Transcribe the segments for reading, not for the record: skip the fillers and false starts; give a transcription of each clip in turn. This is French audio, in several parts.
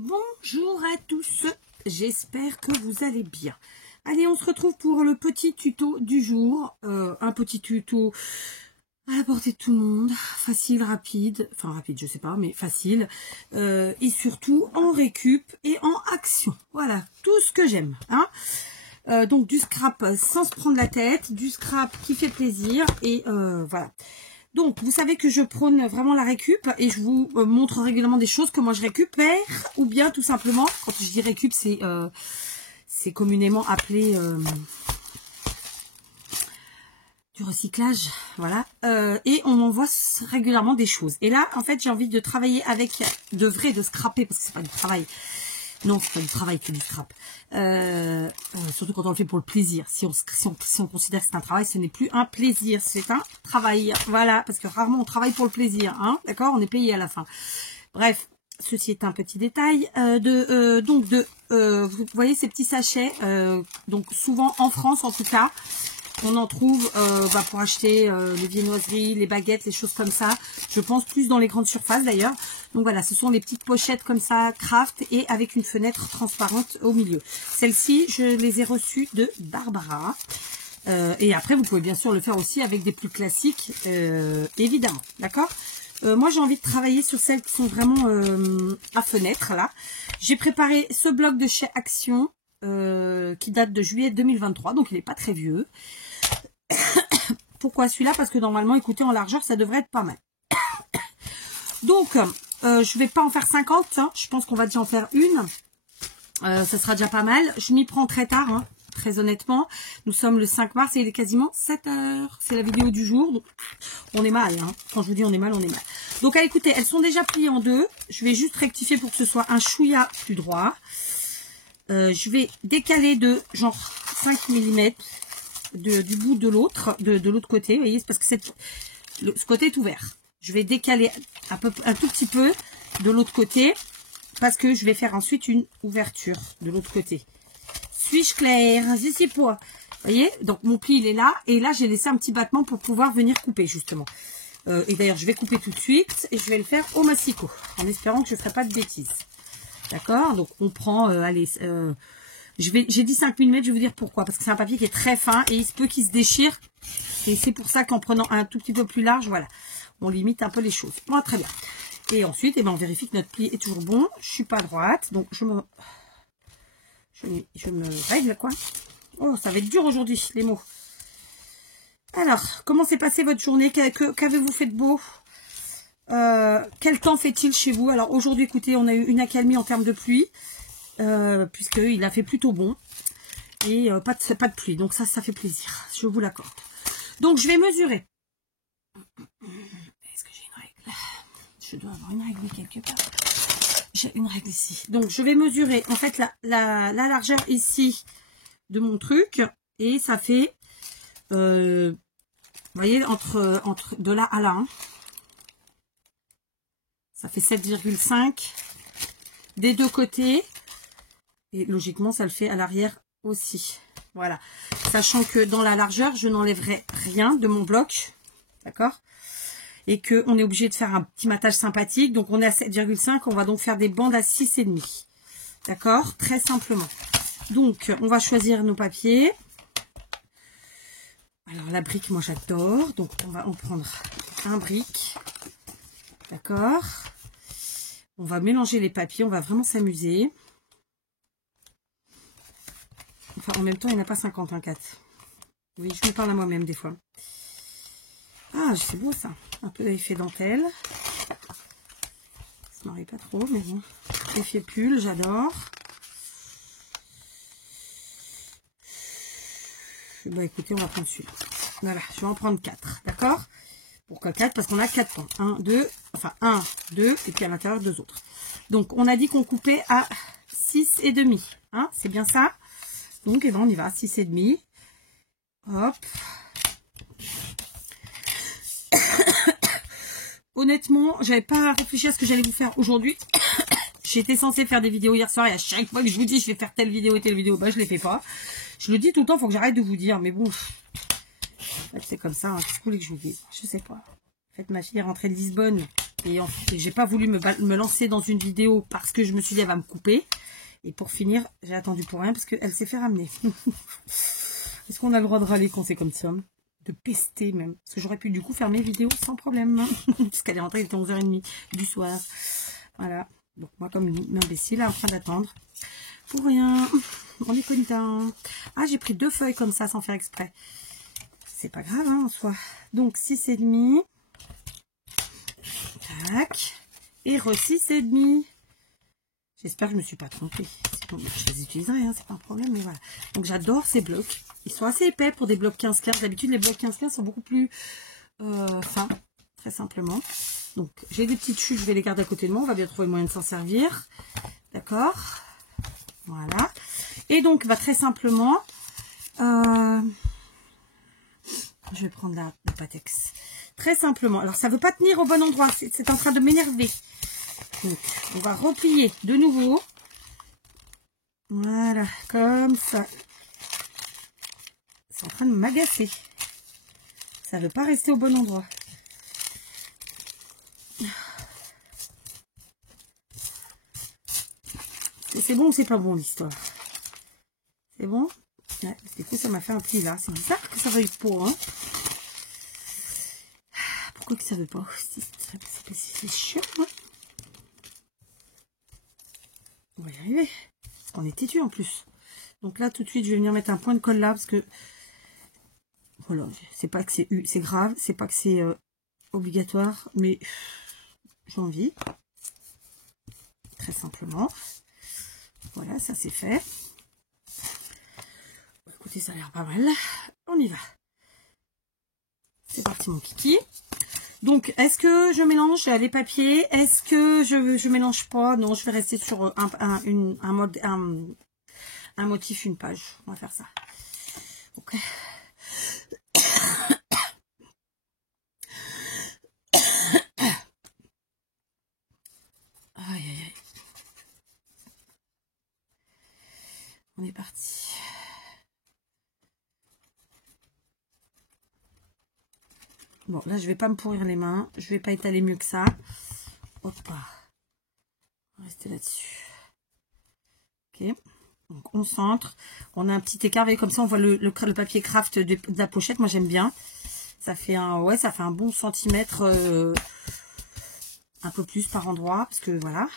Bonjour à tous, j'espère que vous allez bien. Allez, on se retrouve pour le petit tuto du jour. Un petit tuto à la portée de tout le monde, facile, rapide, enfin rapide je sais pas, mais facile. Et surtout en récup et en action. Voilà, tout ce que j'aime. Hein. Donc du scrap sans se prendre la tête, du scrap qui fait plaisir et voilà. Donc, vous savez que je prône vraiment la récup et je vous montre régulièrement des choses que moi je récupère ou bien tout simplement, quand je dis récup, c'est communément appelé du recyclage, voilà. Et on m'envoie régulièrement des choses. Et là, en fait, j'ai envie de travailler avec de scraper parce que c'est pas du travail. Non, c'est pas du travail, c'est du scrap. Surtout quand on le fait pour le plaisir. Si on considère que c'est un travail, ce n'est plus un plaisir, c'est un travail. Voilà, parce que rarement on travaille pour le plaisir, hein. D'accord, on est payé à la fin. Bref, ceci est un petit détail. Vous voyez ces petits sachets, donc souvent en France en tout cas. On en trouve pour acheter les viennoiseries, les baguettes, les choses comme ça. Je pense plus dans les grandes surfaces d'ailleurs. Donc voilà, ce sont des petites pochettes comme ça, craft, et avec une fenêtre transparente au milieu. Celles-ci, je les ai reçues de Barbara. Et après, vous pouvez bien sûr le faire aussi avec des plus classiques, évidemment. D'accord ? Moi, j'ai envie de travailler sur celles qui sont vraiment à fenêtre, là. J'ai préparé ce bloc de chez Action, qui date de juillet 2023, donc il n'est pas très vieux. Pourquoi celui-là? Parce que normalement, écoutez, en largeur, ça devrait être pas mal. Donc, je vais pas en faire 50, hein. Je pense qu'on va déjà en faire une. Ça sera déjà pas mal. Je m'y prends très tard, hein, très honnêtement. Nous sommes le 5 mars et il est quasiment 7 h. C'est la vidéo du jour. Donc, on est mal, hein. Quand je vous dis on est mal, on est mal. Donc, écoutez, elles sont déjà pliées en deux. Je vais juste rectifier pour que ce soit un chouïa plus droit. Je vais décaler de genre 5 mm du bout de l'autre, de l'autre côté. Vous voyez, c'est parce que ce côté est ouvert. Je vais décaler un tout petit peu de l'autre côté parce que je vais faire ensuite une ouverture de l'autre côté. Suis-je claire? Je sais pas. Vous voyez, donc mon pli il est là et là j'ai laissé un petit battement pour pouvoir venir couper justement. Et d'ailleurs je vais couper tout de suite et je vais le faire au massicot en espérant que je ne ferai pas de bêtises. D'accord, donc on prend, j'ai dit 5 mm, je vais vous dire pourquoi. Parce que c'est un papier qui est très fin et il se peut qu'il se déchire. Et c'est pour ça qu'en prenant un tout petit peu plus large, voilà, on limite un peu les choses. Bon, très bien. Et ensuite, on vérifie que notre pli est toujours bon. Je suis pas droite, donc je me règle, quoi. Oh, ça va être dur aujourd'hui, les mots. Alors, comment s'est passée votre journée? Qu'avez-vous fait de beau? Quel temps fait-il chez vous? Alors aujourd'hui, écoutez, on a eu une accalmie en termes de pluie, puisqu'il a fait plutôt bon, et pas de pluie, donc ça fait plaisir, je vous l'accorde. Donc je vais mesurer. Est-ce que j'ai une règle? Je dois avoir une règle quelque part. J'ai une règle ici. Donc je vais mesurer en fait la largeur ici de mon truc, et ça fait, vous voyez, entre de là à là, hein. Ça fait 7,5 des deux côtés. Et logiquement, ça le fait à l'arrière aussi. Voilà. Sachant que dans la largeur, je n'enlèverai rien de mon bloc. D'accord? Et qu'on est obligé de faire un petit matage sympathique. Donc, on est à 7,5. On va donc faire des bandes à 6,5. D'accord? Très simplement. Donc, on va choisir nos papiers. Alors, la brique, moi, j'adore. Donc, on va en prendre un brique. D'accord? On va mélanger les papiers, on va vraiment s'amuser. Enfin, en même temps, il n'y en a pas 54. Oui, je me parle à moi-même des fois. Ah, c'est beau ça. Un peu d'effet dentelle. Ça ne m'arrive pas trop, mais bon. Effet pull, j'adore. Bah écoutez, on va prendre celui-là. Voilà, je vais en prendre 4, d'accord? Pourquoi 4? Parce qu'on a 4 points. 1, 2, enfin 1, 2, et puis à l'intérieur 2 autres. Donc, on a dit qu'on coupait à 6,5. Hein, c'est bien ça? Donc, on y va, 6,5. Hop. Honnêtement, j'avais pas réfléchi à ce que j'allais vous faire aujourd'hui. J'étais censée faire des vidéos hier soir et à chaque fois que je vous dis je vais faire telle vidéo et telle vidéo, bah je les fais pas. Je le dis tout le temps, il faut que j'arrête de vous dire, mais bon. C'est comme ça, hein. Qu'est-ce que vous voulez que je vous dise? Je sais pas. En fait, ma fille est rentrée de Lisbonne. Et j'ai pas voulu me lancer dans une vidéo parce que je me suis dit elle va me couper. Et pour finir, j'ai attendu pour rien parce qu'elle s'est fait ramener. Est-ce qu'on a le droit de râler quand c'est comme ça? De pester même. Parce que j'aurais pu du coup faire mes vidéos sans problème. Parce qu'elle est rentrée, il était 11h30 du soir. Voilà. Donc moi comme une imbécile en train d'attendre. Pour rien. On est content. Ah, j'ai pris 2 feuilles comme ça sans faire exprès. C'est pas grave hein, en soi. Donc 6,5. Tac. Et re 6,5. J'espère que je me suis pas trompée. Sinon, je les utiliserai, hein, c'est pas un problème, mais voilà. Donc j'adore ces blocs. Ils sont assez épais pour des blocs 15-15. D'habitude, les blocs 15-15 sont beaucoup plus fins, très simplement. Donc j'ai des petites chutes, je vais les garder à côté de moi. On va bien trouver le moyen de s'en servir. D'accord. Voilà. Et donc, très simplement, je vais prendre la Patex. Très simplement. Alors, ça ne veut pas tenir au bon endroit. C'est en train de m'énerver. Donc, on va replier de nouveau. Voilà, comme ça. C'est en train de m'agacer. Ça ne veut pas rester au bon endroit. C'est bon ou c'est pas bon l'histoire? C'est bon? Ouais, du coup, ça m'a fait un pli là. C'est bizarre que ça veuille pas. Hein. Pourquoi que ça veut pas? C'est chiant. Hein. On va y arriver. Parce qu'on est têtu en plus. Donc là, tout de suite, je vais venir mettre un point de colle là. Parce que, voilà, c'est pas que c'est grave. C'est pas que c'est obligatoire. Mais j'ai envie. Très simplement. Voilà, ça c'est fait. Bon, écoutez, ça a l'air pas mal. On y va. C'est parti mon kiki. Donc, est-ce que je mélange les papiers? Est-ce que je mélange pas? Non, je vais rester sur un motif, une page. On va faire ça. Ok. Aïe, aïe, aïe. On est parti. Bon, là, je vais pas me pourrir les mains. Je vais pas étaler mieux que ça. Hop. On va rester là-dessus. Ok. Donc, on centre. On a un petit écart. Vous voyez, comme ça, on voit le papier craft de la pochette. Moi, j'aime bien. Ça fait un bon centimètre. Un peu plus par endroit. Parce que, voilà.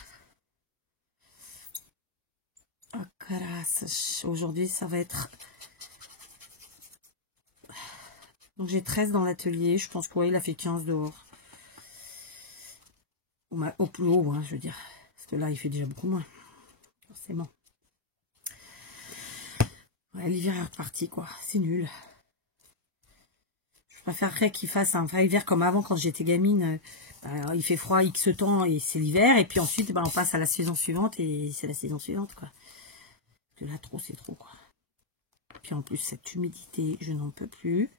Aujourd'hui, ça va être... Donc, j'ai 13 dans l'atelier. Je pense qu'il a fait 15 dehors. Au plus haut, hein, je veux dire. Parce que là, il fait déjà beaucoup moins. Forcément. Ouais, l'hiver est reparti, quoi. C'est nul. Je préférerais qu'il fasse un vrai hiver comme avant, quand j'étais gamine. Il fait froid X temps et c'est l'hiver. Et puis ensuite, on passe à la saison suivante et c'est la saison suivante, quoi. Parce que là, trop, c'est trop, quoi. Puis en plus, cette humidité, je n'en peux plus.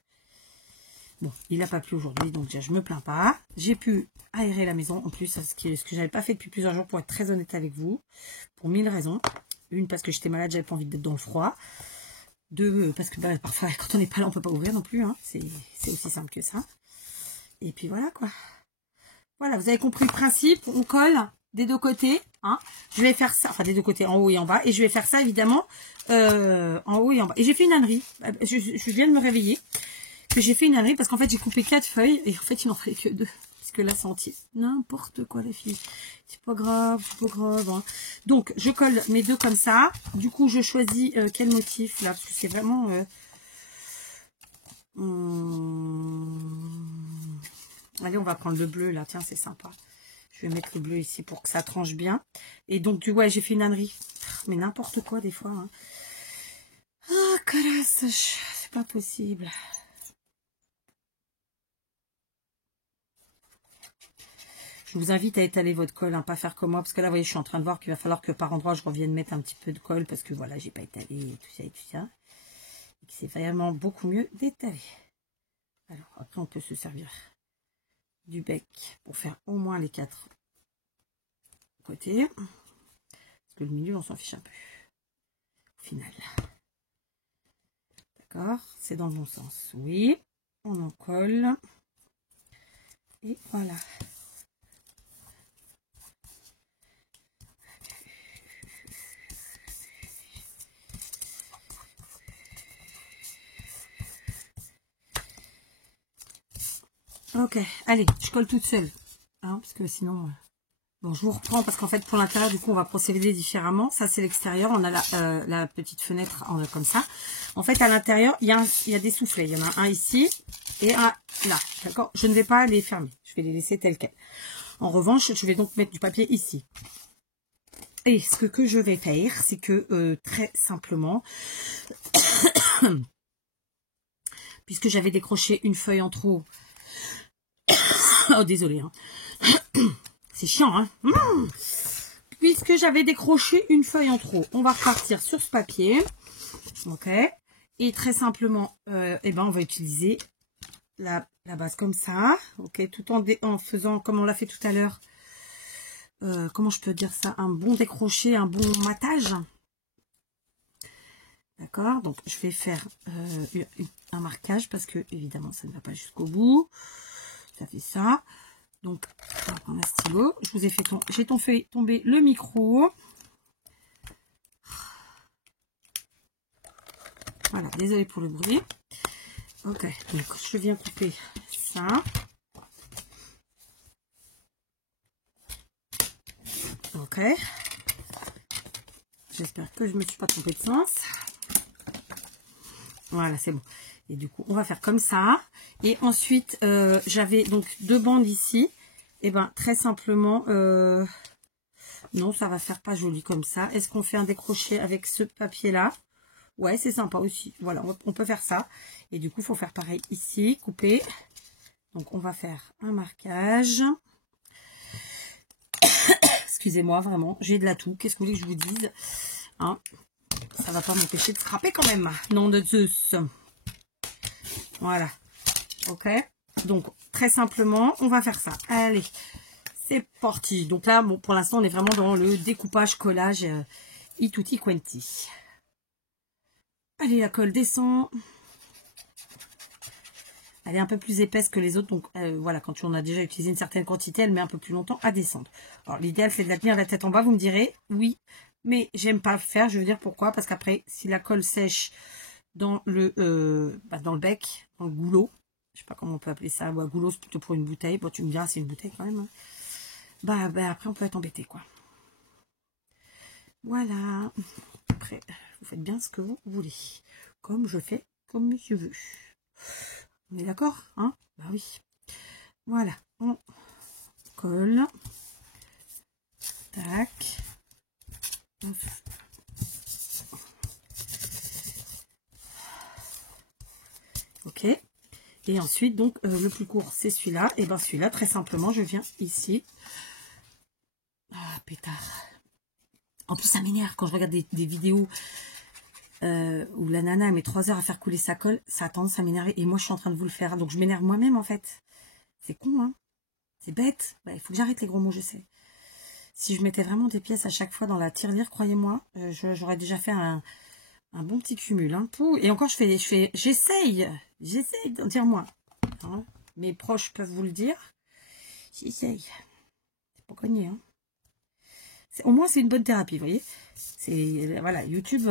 Bon, il n'a pas plu aujourd'hui, donc déjà, je me plains pas. J'ai pu aérer la maison, en plus, ce que j'avais pas fait depuis plusieurs jours, pour être très honnête avec vous. Pour 1000 raisons. Une, parce que j'étais malade, j'avais pas envie d'être dans le froid. Deux, parce que parfois, quand on n'est pas là, on peut pas ouvrir non plus. Hein. C'est aussi simple que ça. Et puis voilà, quoi. Voilà, vous avez compris le principe. On colle des deux côtés. Hein. Je vais faire ça, enfin des deux côtés, en haut et en bas. Et je vais faire ça, évidemment, en haut et en bas. Et j'ai fait une ânerie. Je viens de me réveiller. Que j'ai fait une ânerie parce qu'en fait, j'ai coupé 4 feuilles. Et en fait, il n'en fallait que 2. Parce que là, c'est entier. N'importe quoi, les filles. C'est pas grave, c'est pas grave. Hein. Donc, je colle mes deux comme ça. Du coup, je choisis quel motif, là. Parce que c'est vraiment... Allez, on va prendre le bleu, là. Tiens, c'est sympa. Je vais mettre le bleu ici pour que ça tranche bien. Et donc, ouais, j'ai fait une ânerie. Mais n'importe quoi, des fois. Hein. Ah, calasse. C'est pas possible. Je vous invite à étaler votre colle, hein, pas faire comme moi, parce que là, vous voyez, je suis en train de voir qu'il va falloir que par endroit, je revienne mettre un petit peu de colle, parce que voilà, j'ai pas étalé et tout ça et tout ça. Et que c'est vraiment beaucoup mieux d'étaler. Alors, après, on peut se servir du bec pour faire au moins les 4 côtés. Parce que le milieu, on s'en fiche un peu. Au final. D'accord, c'est dans le bon sens. Oui, on en colle. Et voilà. Ok, allez, je colle toute seule. Hein, parce que sinon... Bon, je vous reprends parce qu'en fait, pour l'intérieur, du coup, on va procéder différemment. Ça, c'est l'extérieur. On a la petite fenêtre comme ça. En fait, à l'intérieur, il y a des soufflets. Il y en a un ici et un là. D'accord? Je ne vais pas les fermer. Je vais les laisser tels quels. En revanche, je vais donc mettre du papier ici. Et ce que je vais faire, c'est que, très simplement, puisque j'avais décroché une feuille en trop... oh, désolé, hein. C'est chiant, hein. Puisque j'avais décroché une feuille en trop, on va repartir sur ce papier. Ok. Et très simplement, eh ben, on va utiliser la base comme ça. Ok. Tout en faisant, comme on l'a fait tout à l'heure, comment je peux dire ça, un bon décroché, un bon matage. D'accord. Donc, je vais faire un marquage parce que, évidemment, ça ne va pas jusqu'au bout. Ça fait ça. Donc, on va prendre un stylo. Je vous ai fait fait tomber le micro. Voilà, désolé pour le bruit. Ok, donc je viens couper ça. Ok. J'espère que je ne me suis pas trompée de sens. Voilà, c'est bon. Et du coup, on va faire comme ça. Et ensuite, j'avais donc 2 bandes ici. Et ben très simplement, non, ça va faire pas joli comme ça. Est-ce qu'on fait un décroché avec ce papier-là? Ouais, c'est sympa aussi. Voilà, on peut faire ça. Et du coup, il faut faire pareil ici, couper. Donc, on va faire un marquage. Excusez-moi, vraiment, j'ai de la toux. Qu'est-ce que vous voulez que je vous dise, hein? Ça va pas m'empêcher de scraper quand même. Nom de Zeus. Voilà. Ok. Donc, très simplement, on va faire ça. Allez, c'est parti. Donc là, bon, pour l'instant, on est vraiment dans le découpage, collage, i tutti quanti. Allez, la colle descend. Elle est un peu plus épaisse que les autres. Donc, voilà, quand on a déjà utilisé une certaine quantité, elle met un peu plus longtemps à descendre. Alors, l'idéal, c'est de la tenir la tête en bas. Vous me direz, oui, mais j'aime pas le faire. Je veux dire pourquoi. Parce qu'après, si la colle sèche dans le bec, dans le goulot, je sais pas comment on peut appeler ça. Ouais, goulot, c'est plutôt pour une bouteille. Bon, tu me diras, c'est une bouteille quand même. Hein. Bah, après, on peut être embêté, quoi. Voilà. Après, vous faites bien ce que vous voulez. Comme je fais, comme je veux. On est d'accord, hein? Bah oui. Voilà, on colle. Tac. Ok. Et ensuite, donc, le plus court, c'est celui-là. Et ben celui-là, très simplement, je viens ici. Ah, pétard. En plus, ça m'énerve quand je regarde des vidéos où la nana met 3 heures à faire couler sa colle. Ça a tendance à m'énerver. Et moi, je suis en train de vous le faire. Donc, je m'énerve moi-même, en fait. C'est con, hein? C'est bête. Bah, il faut que j'arrête les gros mots, je sais. Si je mettais vraiment des pièces à chaque fois dans la tirelire, croyez-moi, j'aurais déjà fait un bon petit cumul. Hein. Et encore, j'essaye d'en dire moins. Hein. Mes proches peuvent vous le dire. J'essaye. C'est pas cogné. Hein. Au moins, c'est une bonne thérapie, vous voyez. C'est voilà, YouTube,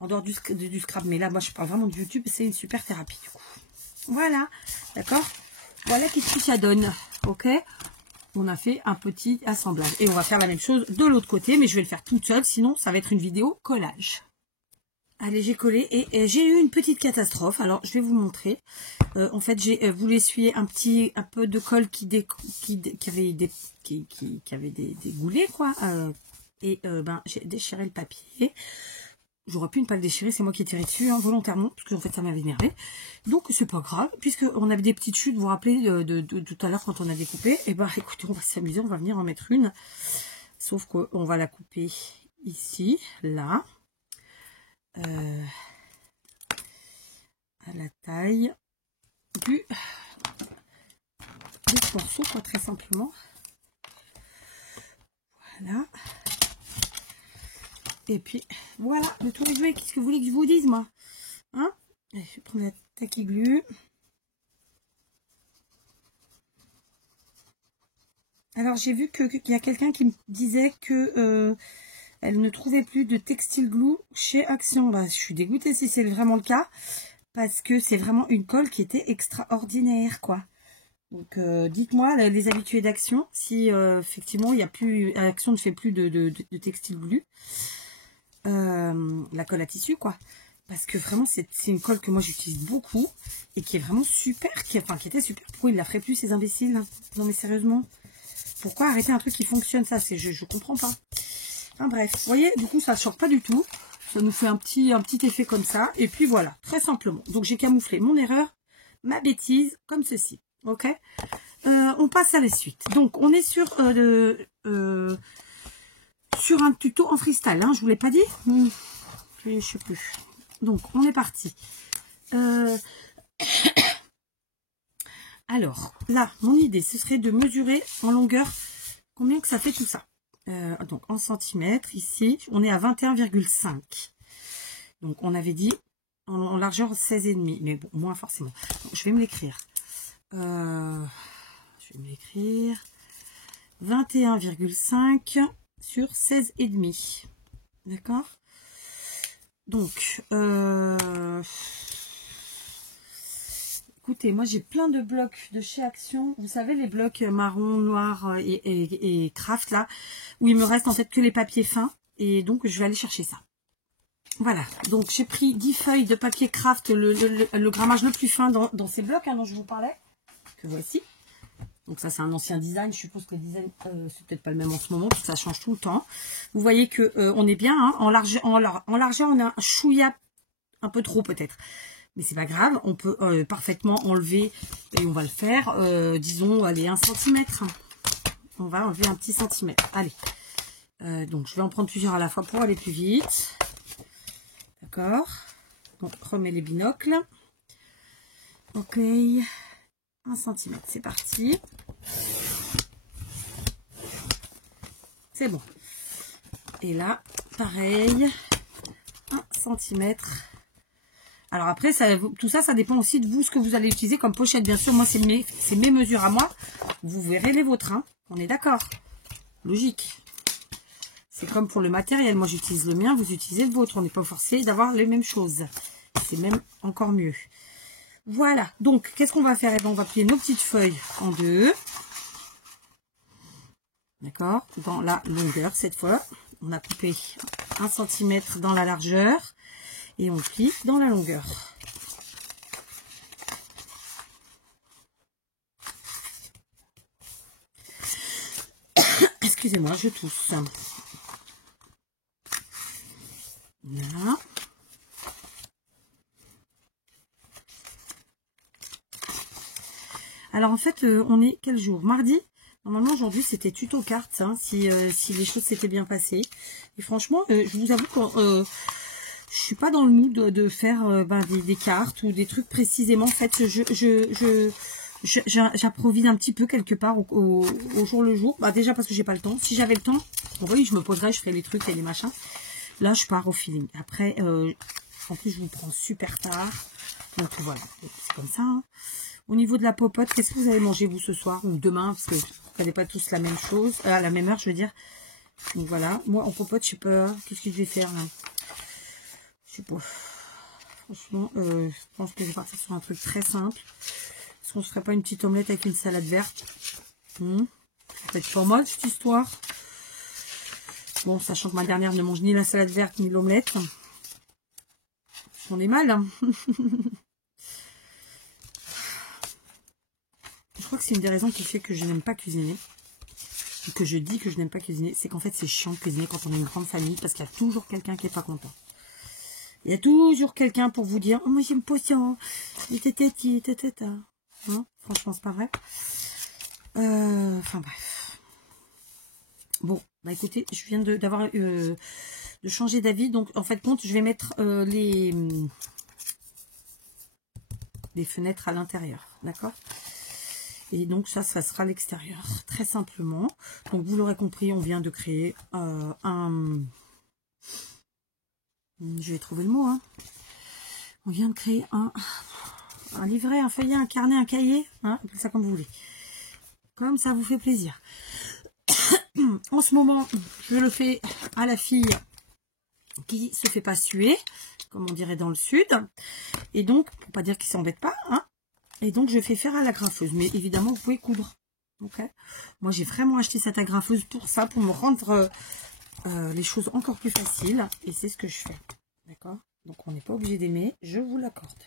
en dehors du scrap, mais là, moi, je parle vraiment de YouTube, c'est une super thérapie, du coup. Voilà, d'accord. Voilà qu'est-ce que ça donne, ok. On a fait un petit assemblage. Et on va faire la même chose de l'autre côté, mais je vais le faire toute seule, sinon ça va être une vidéo collage. Allez, j'ai collé et j'ai eu une petite catastrophe. Alors, je vais vous montrer. En fait, j'ai voulu essuyer un peu de colle qui avait des goulets, quoi. Ben, j'ai déchiré le papier. J'aurais pu ne pas le déchirer, c'est moi qui ai tiré dessus, hein, volontairement, parce que en fait ça m'avait énervé. Donc c'est pas grave, puisqu'on avait des petites chutes, vous vous rappelez de tout à l'heure quand on a découpé. Et ben écoutez, on va s'amuser, on va venir en mettre une. Sauf qu'on va la couper ici, là. À la taille du morceau, quoi, très simplement. Voilà. Et puis, voilà, le tour est joué. Qu'est-ce que vous voulez que je vous dise, moi? Hein? Allez, je vais prendre la taquiglu. Alors, j'ai vu qu'il y a quelqu'un qui me disait que elle ne trouvait plus de textile glue chez Action. Bah, je suis dégoûtée si c'est vraiment le cas. Parce que c'est vraiment une colle qui était extraordinaire, quoi. Donc, dites-moi, les habitués d'Action, si effectivement, il y a plus, Action ne fait plus de textile glu. La colle à tissu, quoi. Parce que vraiment, c'est une colle que moi, j'utilise beaucoup et qui est vraiment super, qui était super. Pourquoi il la ferait plus, ces imbéciles? Non, mais sérieusement, pourquoi arrêter un truc qui fonctionne, ça? Je comprends pas. Enfin, bref, vous voyez, du coup, ça ne choque pas du tout. Ça nous fait un petit effet comme ça. Et puis voilà, très simplement. Donc, j'ai camouflé mon erreur, ma bêtise, comme ceci. Ok, on passe à la suite. Donc, on est sur sur un tuto en freestyle. Hein, je vous l'ai pas dit. Je sais plus. Donc, on est parti. Alors, là, mon idée, ce serait de mesurer en longueur combien que ça fait tout ça. Donc, en centimètres, ici, on est à 21,5. Donc, on avait dit en largeur 16,5. Mais bon, moins forcément. Donc, je vais me l'écrire. Je vais me l'écrire. 21,5 sur 16,5. D'accord? Donc, écoutez, moi j'ai plein de blocs de chez Action. Vous savez, les blocs marron, noir et craft là, où il me reste en fait que les papiers fins. Et donc, je vais aller chercher ça. Voilà, donc j'ai pris 10 feuilles de papier craft, le grammage le plus fin dans ces blocs dont je vous parlais, que voici. Donc ça, c'est un ancien design. Je suppose que le design, c'est peut-être pas le même en ce moment, parce que ça change tout le temps. Vous voyez que on est bien. Hein, en largeur, on a un chouïa un peu trop peut-être. Mais c'est pas grave. On peut parfaitement enlever, et on va le faire, disons, allez, 1 cm. On va enlever un petit centimètre. Allez. Donc, je vais en prendre plusieurs à la fois pour aller plus vite. D'accord. Donc, remets les binocles. Ok. 1 cm, c'est parti. C'est bon. Et là, pareil, 1 cm. Alors après, tout ça, ça dépend aussi de vous, ce que vous allez utiliser comme pochette. Bien sûr, moi, c'est mes mesures à moi. Vous verrez les vôtres. Hein. On est d'accord. Logique. C'est comme pour le matériel. Moi, j'utilise le mien, vous utilisez le vôtre. On n'est pas forcé d'avoir les mêmes choses. C'est même encore mieux. Voilà. Donc, qu'est-ce qu'on va faire? Eh bien, on va plier nos petites feuilles en deux. D'accord? Dans la longueur, cette fois. On a coupé 1 cm dans la largeur. Et on plie dans la longueur. Excusez-moi, je tousse. Voilà. Alors en fait, on est quel jour? Mardi? Normalement aujourd'hui c'était tuto cartes, hein, si les choses s'étaient bien passées. Et franchement, je vous avoue que je suis pas dans le mood de faire des cartes ou des trucs précisément. En fait, j'improvise un petit peu quelque part au jour le jour. Bah, déjà parce que j'ai pas le temps. Si j'avais le temps, bon, oui, je me poserais, je ferais les trucs et les machins. Là, je pars au feeling. Après, en plus, je vous prends super tard. Donc voilà, c'est comme ça. Hein. Au niveau de la popote, qu'est-ce que vous allez manger vous ce soir ou demain? Parce que vous n'avez pas tous la même chose, à la même heure, je veux dire. Donc voilà, moi en popote, je sais pas, qu'est-ce que je vais faire là? Je sais pas. Franchement, je pense que je vais partir sur un truc très simple. Est-ce qu'on ne se ferait pas une petite omelette avec une salade verte? Peut-être pour moi cette histoire. Bon, sachant que ma dernière ne mange ni la salade verte ni l'omelette. On est mal, hein. Je crois que c'est une des raisons qui fait que je n'aime pas cuisiner. Et que je dis que je n'aime pas cuisiner. C'est qu'en fait, c'est chiant de cuisiner quand on a une grande famille. Parce qu'il y a toujours quelqu'un qui n'est pas content. Il y a toujours quelqu'un pour vous dire « Oh, moi, j'aime pas ça. Hein, franchement, c'est pas vrai. Enfin, bref. Bon, bah écoutez, je viens de changer d'avis. Donc, en fait, compte, je vais mettre les fenêtres à l'intérieur. D'accord ? Et donc, ça sera l'extérieur. Très simplement. Donc, vous l'aurez compris, on vient de créer un... Je vais trouver le mot. Hein. On vient de créer un livret, un feuillet, un carnet, un cahier. Hein, appelez ça comme vous voulez. Comme ça vous fait plaisir. En ce moment, je le fais à la fille qui se fait pas suer, comme on dirait dans le sud. Et donc, pour pas dire qu'il s'embête pas, hein, Et donc, je fais faire à l'agrafeuse. Mais évidemment, vous pouvez coudre. Ok. Moi, j'ai vraiment acheté cette agrafeuse pour ça, pour me rendre les choses encore plus faciles. Et c'est ce que je fais. D'accord. Donc, on n'est pas obligé d'aimer. Je vous l'accorde.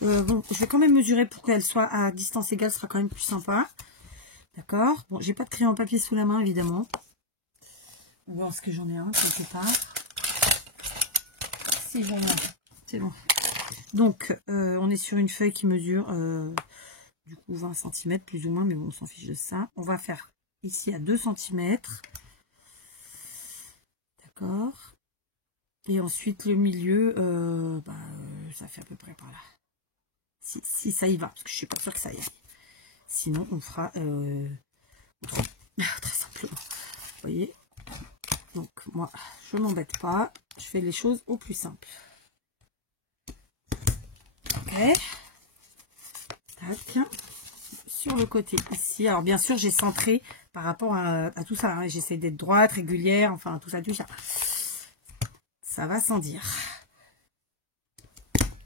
Bon, je vais quand même mesurer pour qu'elle soit à distance égale. Ce sera quand même plus sympa. D'accord. Bon, j'ai pas de crayon papier sous la main, évidemment. Ou est-ce que j'en ai un quelque part? Si, j'en ai un. C'est bon. Donc, on est sur une feuille qui mesure du coup 20 cm plus ou moins, mais bon, on s'en fiche de ça. On va faire ici à 2 cm. D'accord. Et ensuite, le milieu, ça fait à peu près par là. Si ça y va, parce que je suis pas sûre que ça y aille. Sinon, on fera très simplement. Vous voyez? Donc, moi, je m'embête pas. Je fais les choses au plus simple. Ok. Tac. Sur le côté ici. Alors, bien sûr, j'ai centré par rapport à tout ça. Hein. J'essaie d'être droite, régulière, enfin, tout ça, tout ça. Ça va sans dire.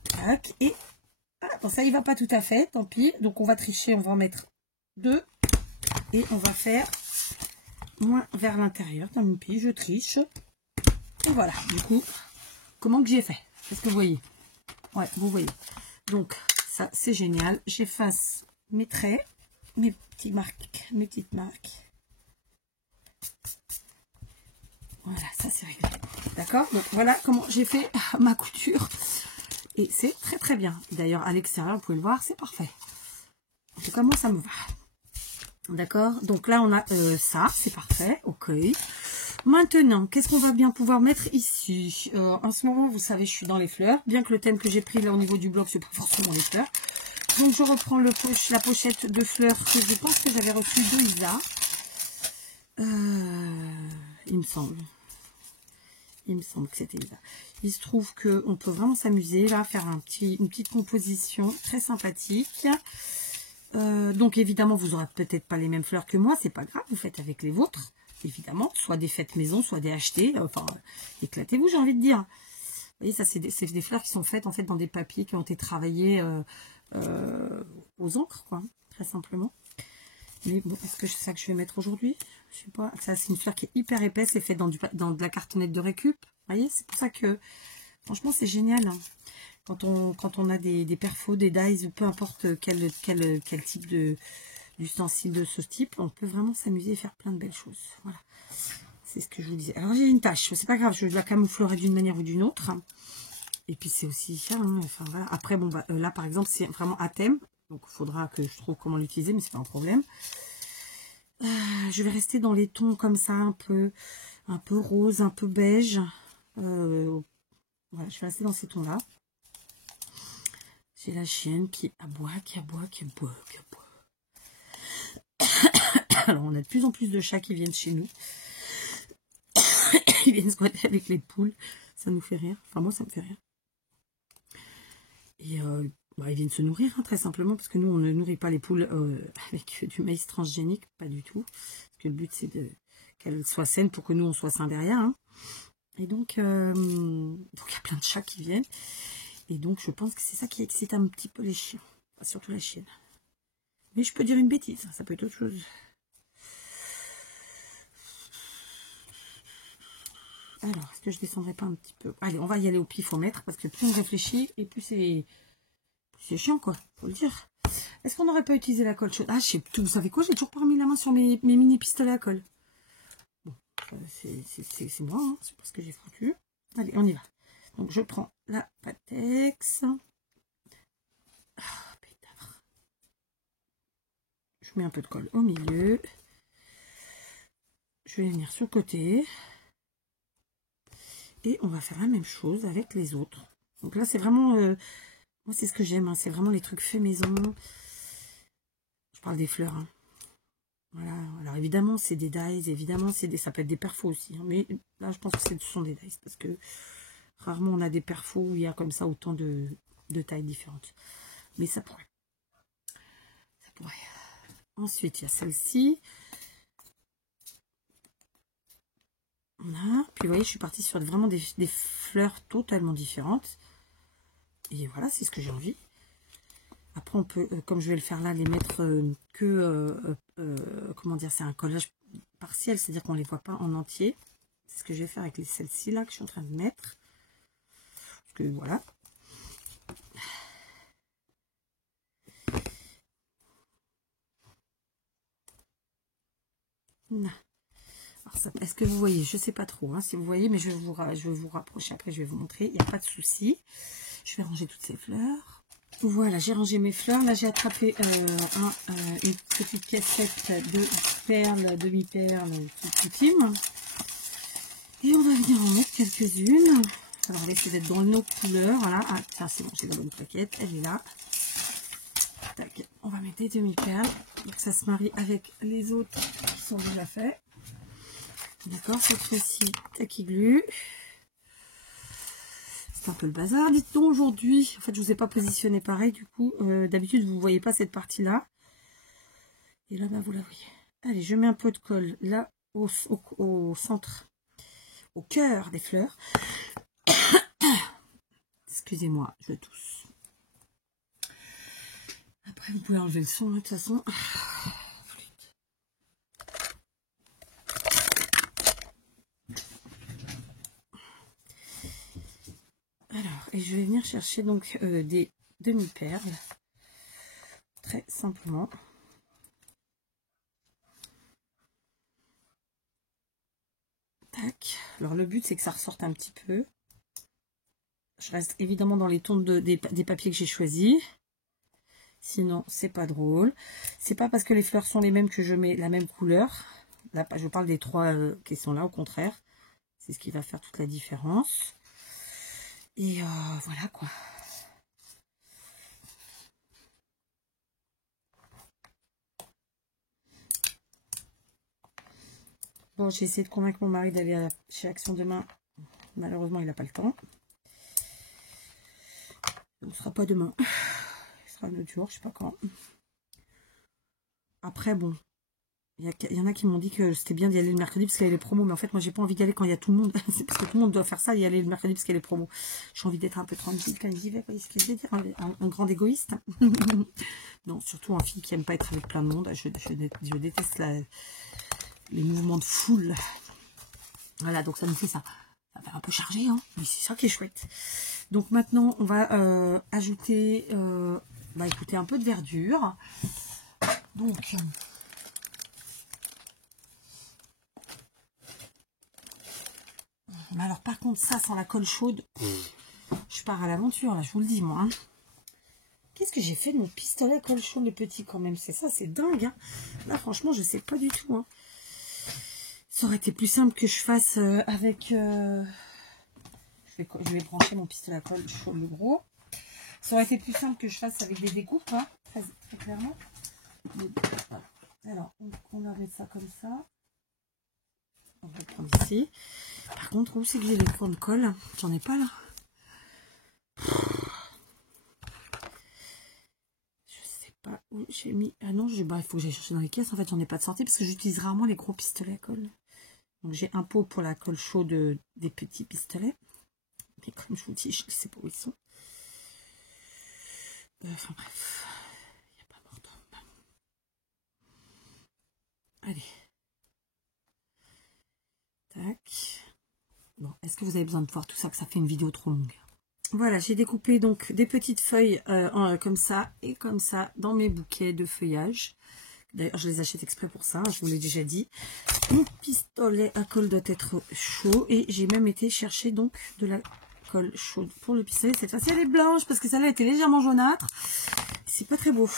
Tac. Et, bon, ça y va pas tout à fait. Tant pis. Donc, on va tricher. On va en mettre 2. Et on va faire moins vers l'intérieur. Tant pis, je triche. Et voilà. Du coup, comment que j'ai fait? Est-ce que vous voyez? Ouais, vous voyez. Donc, ça, c'est génial. J'efface mes traits, mes petites marques. Voilà, ça, c'est réglé. D'accord? Donc, voilà comment j'ai fait ma couture. Et c'est très, très bien. D'ailleurs, à l'extérieur, vous pouvez le voir, c'est parfait. En tout cas, moi, ça me va. D'accord? Donc là, on a ça, c'est parfait. Ok. Maintenant, qu'est-ce qu'on va bien pouvoir mettre ici? En ce moment, vous savez, je suis dans les fleurs. Bien que le thème que j'ai pris là au niveau du bloc, c'est pas forcément les fleurs. Donc, je reprends la pochette de fleurs que je pense que j'avais reçue de Isa. Il me semble. Il me semble que c'était Isa. Il se trouve qu'on peut vraiment s'amuser là, faire une petite composition très sympathique. Donc, évidemment, vous n'aurez peut-être pas les mêmes fleurs que moi. C'est pas grave, vous faites avec les vôtres. Évidemment, soit des fêtes maison, soit des achetées. Enfin, éclatez-vous, j'ai envie de dire. Vous voyez, ça, c'est des fleurs qui sont faites en fait dans des papiers qui ont été travaillés aux encres, quoi, très simplement. Mais bon, est-ce que c'est ça que je vais mettre aujourd'hui? Je sais pas. Ça, c'est une fleur qui est hyper épaisse, c'est fait dans de la cartonnette de récup. Vous voyez, c'est pour ça que, franchement, c'est génial. Hein. Quand on a des perfos, des dies, ou peu importe quel type d'ustensile de ce type, on peut vraiment s'amuser et faire plein de belles choses. Voilà. C'est ce que je vous disais. Alors, j'ai une tache. C'est pas grave, je la camouflerai d'une manière ou d'une autre. Et puis, c'est aussi ça. Hein. Enfin, voilà. Après, bon, bah, là, par exemple, c'est vraiment à thème. Donc, il faudra que je trouve comment l'utiliser, mais c'est pas un problème. Je vais rester dans les tons comme ça, un peu rose, un peu beige. Voilà, je vais rester dans ces tons-là. J'ai la chienne qui aboie. Alors, on a de plus en plus de chats qui viennent chez nous. Ils viennent squatter avec les poules. Ça nous fait rire. Enfin, moi, ça me fait rire. Et ils viennent se nourrir, hein, très simplement, parce que nous, on ne nourrit pas les poules avec du maïs transgénique. Pas du tout. Parce que le but, c'est qu'elles soient saines pour que nous, on soit sains derrière. Hein. Et donc, il y a plein de chats qui viennent. Et donc, je pense que c'est ça qui excite un petit peu les chiens. Enfin, surtout la chienne. Mais je peux dire une bêtise. Ça peut être autre chose. Alors, est-ce que je descendrai pas un petit peu? Allez, on va y aller au pifomètre, parce que plus on réfléchit, et plus c'est chiant, quoi. Faut le dire. Est-ce qu'on n'aurait pas utilisé la colle chaude? Ah, je sais plus. Vous savez quoi? J'ai toujours pas remis la main sur mes mini pistolets à colle. Bon, c'est moi, hein. C'est pas ce que j'ai foutu. Allez, on y va. Donc, je prends la Patex. Ah, pétard. Je mets un peu de colle au milieu. Je vais venir sur le côté. Et on va faire la même chose avec les autres. Donc là, c'est vraiment... moi, c'est ce que j'aime. Hein, c'est vraiment les trucs faits maison. Je parle des fleurs. Hein. Voilà. Alors, évidemment, c'est des dies. Évidemment, ça peut être des perfos aussi. Hein, mais là, je pense que ce sont des dies. Parce que rarement, on a des perfos où il y a comme ça autant de tailles différentes. Mais ça pourrait. Ça pourrait. Ensuite, il y a celle-ci. Voilà. Puis, vous voyez, je suis partie sur vraiment des fleurs totalement différentes. Et voilà, c'est ce que j'ai envie. Après, on peut, comme je vais le faire là, les mettre comment dire, c'est un collage partiel, c'est-à-dire qu'on ne les voit pas en entier. C'est ce que je vais faire avec celles-ci là que je suis en train de mettre. Parce que voilà. Est-ce que vous voyez? Je ne sais pas trop, hein, si vous voyez, mais je vais vous rapprocher. Après, je vais vous montrer. Il n'y a pas de souci. Je vais ranger toutes ces fleurs. Voilà, j'ai rangé mes fleurs. Là, j'ai attrapé une petite cassette de perles, demi-perles, tout ultime. Et on va venir en mettre quelques-unes. Alors, on va essayer d'être dans nos couleurs. Voilà. Ah, tiens, c'est bon, j'ai la bonne plaquette. Elle est là. Tac. On va mettre des demi-perles. Donc, ça se marie avec les autres qui sont déjà faits. D'accord, cette fois-ci, tacky glue. C'est un peu le bazar, dites-donc, aujourd'hui. En fait, je vous ai pas positionné pareil, du coup. D'habitude, vous ne voyez pas cette partie-là. Et là, bah, vous la voyez. Allez, je mets un peu de colle là, au centre, au cœur des fleurs. Excusez-moi, je tousse. Après, vous pouvez enlever le son, de toute façon. Alors, et je vais venir chercher donc des demi-perles, très simplement. Tac. Alors, le but, c'est que ça ressorte un petit peu. Je reste évidemment dans les tons des papiers que j'ai choisis. Sinon, c'est pas drôle. C'est pas parce que les fleurs sont les mêmes que je mets la même couleur. Là, je parle des trois qui sont là, au contraire. C'est ce qui va faire toute la différence. Et voilà quoi. Bon, j'ai essayé de convaincre mon mari d'aller chez Action demain. Malheureusement, il n'a pas le temps. Ce ne sera pas demain. Ce sera un autre jour, je sais pas quand. Après, bon. Il y en a qui m'ont dit que c'était bien d'y aller le mercredi parce qu'il y a les promos. Mais en fait, moi, j'ai pas envie d'y aller quand il y a tout le monde. C'est parce que tout le monde doit faire ça, y aller le mercredi parce qu'il y a les promos. J'ai envie d'être un peu tranquille quand j'y vais. Vous voyez ce que je veux dire? Un grand égoïste. Non, surtout en fille qui aime pas être avec plein de monde. Je déteste les mouvements de foule. Voilà, donc ça nous fait ça. Ça va faire un peu chargé, hein. Mais c'est ça qui est chouette. Donc maintenant, on va ajouter, écoutez, un peu de verdure. Donc... Mais alors, par contre, ça, sans la colle chaude, je pars à l'aventure, là, je vous le dis, moi. Hein. Qu'est-ce que j'ai fait de mon pistolet à colle chaude, le petit, quand même? C'est ça, c'est dingue. Hein. Là, franchement, je sais pas du tout. Hein. Ça aurait été plus simple que je fasse avec... Je vais brancher mon pistolet à colle chaude, le gros. Ça aurait été plus simple que je fasse avec des découpes, hein, très clairement. Alors, on arrête ça comme ça. On va le prendre ici. Par contre, où c'est que j'ai les points de colle? J'en ai pas là. Je sais pas où j'ai mis. Ah non, il faut que j'aille chercher dans les caisses. En fait, j'en ai pas de sortie parce que j'utilise rarement les gros pistolets à colle. Donc, j'ai un pot pour la colle chaude des petits pistolets. Mais comme je vous dis, je ne sais pas où ils sont. Enfin bref, il n'y a pas mort d'homme. Allez. Tac. Bon, est-ce que vous avez besoin de voir tout ça, que ça fait une vidéo trop longue? Voilà, j'ai découpé donc des petites feuilles comme ça et comme ça dans mes bouquets de feuillage. D'ailleurs, je les achète exprès pour ça, je vous l'ai déjà dit. Mon pistolet à colle doit être chaud et j'ai même été chercher donc de la colle chaude pour le pistolet. Cette fois-ci, elle est blanche parce que celle-là était légèrement jaunâtre. C'est pas très beau.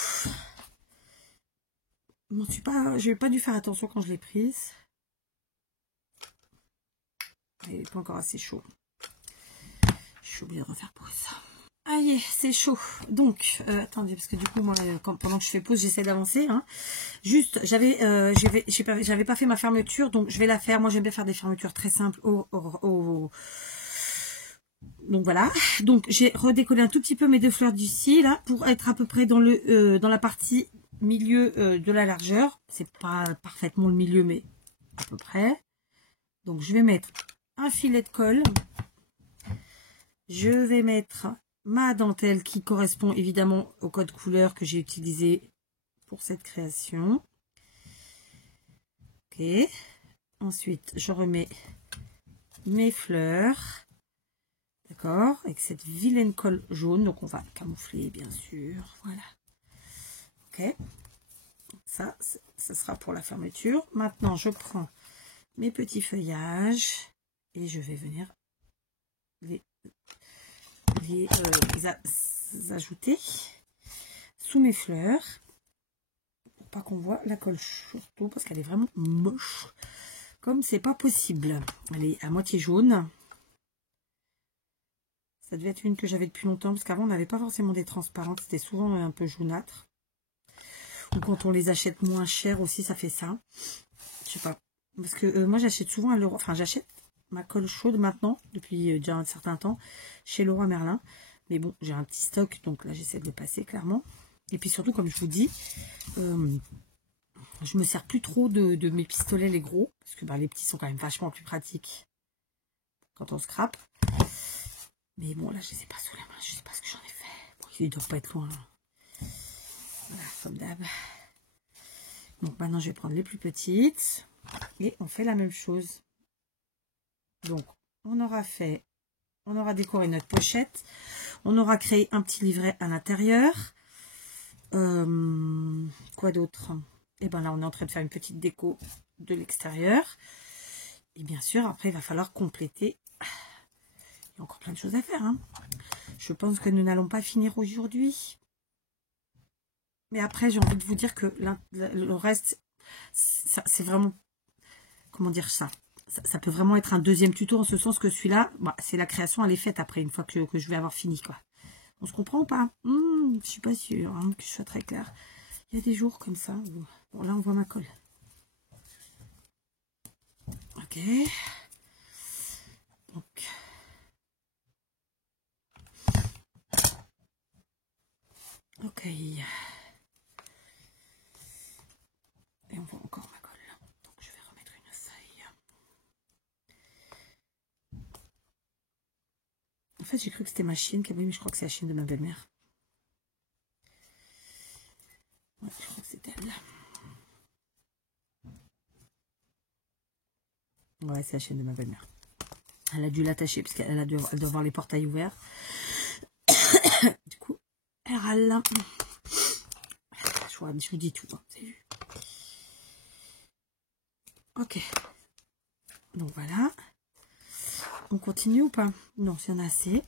Je n'ai pas dû faire attention quand je l'ai prise. Il n'est pas encore assez chaud. Je suis obligée de refaire pour ça. Aïe, c'est chaud. Donc, attendez, parce que du coup, moi, pendant que je fais pause, j'essaie d'avancer. Hein. Juste, j'avais pas fait ma fermeture, donc je vais la faire. Moi, j'aime bien faire des fermetures très simples. Donc voilà. Donc, j'ai redécollé un tout petit peu mes deux fleurs d'ici, là, pour être à peu près dans la partie milieu de la largeur. C'est pas parfaitement le milieu, mais à peu près. Donc, je vais mettre un filet de colle. Je vais mettre ma dentelle qui correspond évidemment au code couleur que j'ai utilisé pour cette création. Ok. Ensuite, je remets mes fleurs. D'accord. Avec cette vilaine colle jaune. Donc, on va camoufler, bien sûr. Voilà. Ok. Ça sera pour la fermeture. Maintenant, je prends mes petits feuillages et je vais venir les ajouter sous mes fleurs pour pas qu'on voit la colle, surtout parce qu'elle est vraiment moche comme c'est pas possible. Elle est à moitié jaune. Ça devait être une que j'avais depuis longtemps parce qu'avant on n'avait pas forcément des transparentes, c'était souvent un peu jaunâtre. Ou quand on les achète moins cher aussi, ça fait ça. Je sais pas, parce que moi j'achète souvent à l'euro, enfin j'achète ma colle chaude maintenant depuis déjà un certain temps chez Leroy Merlin. Mais bon, j'ai un petit stock, donc là j'essaie de le passer clairement. Et puis surtout, comme je vous dis, je me sers plus trop de mes pistolets les gros, parce que bah, les petits sont quand même vachement plus pratiques quand on scrape. Mais bon, là je les ai pas sous la main, je sais pas ce que j'en ai fait. Bon, ils doivent pas être loin. Voilà, comme d'hab. Donc maintenant je vais prendre les plus petites et on fait la même chose. Donc on aura décoré notre pochette, on aura créé un petit livret à l'intérieur. Quoi d'autre? Et ben là on est en train de faire une petite déco de l'extérieur. Et bien sûr après il va falloir compléter. Il y a encore plein de choses à faire, hein. Je pense que nous n'allons pas finir aujourd'hui. Mais après j'ai envie de vous dire que le reste, c'est vraiment, comment dire ça, ça peut vraiment être un deuxième tuto, en ce sens que celui-là, bah, c'est la création, elle est faite après, une fois que je vais avoir fini, quoi. On se comprend ou pas? Je suis pas sûre, hein, que je sois très claire. Il y a des jours comme ça où... Bon, là, on voit ma colle. Ok. Donc... Ok. Et on voit encore ma colle. Donc, je vais remettre une feuille. En fait, j'ai cru que c'était ma chienne qui avait, mais je crois que c'est la chienne de ma belle-mère. Ouais, je crois que c'était elle. Ouais, c'est la chienne de ma belle-mère. Elle a dû l'attacher parce qu'elle doit avoir les portails ouverts. Du coup, elle râle. Je vous dis tout, hein, vous avez vu. Ok. Donc voilà. On continue ou pas? Non, s'il y en a assez.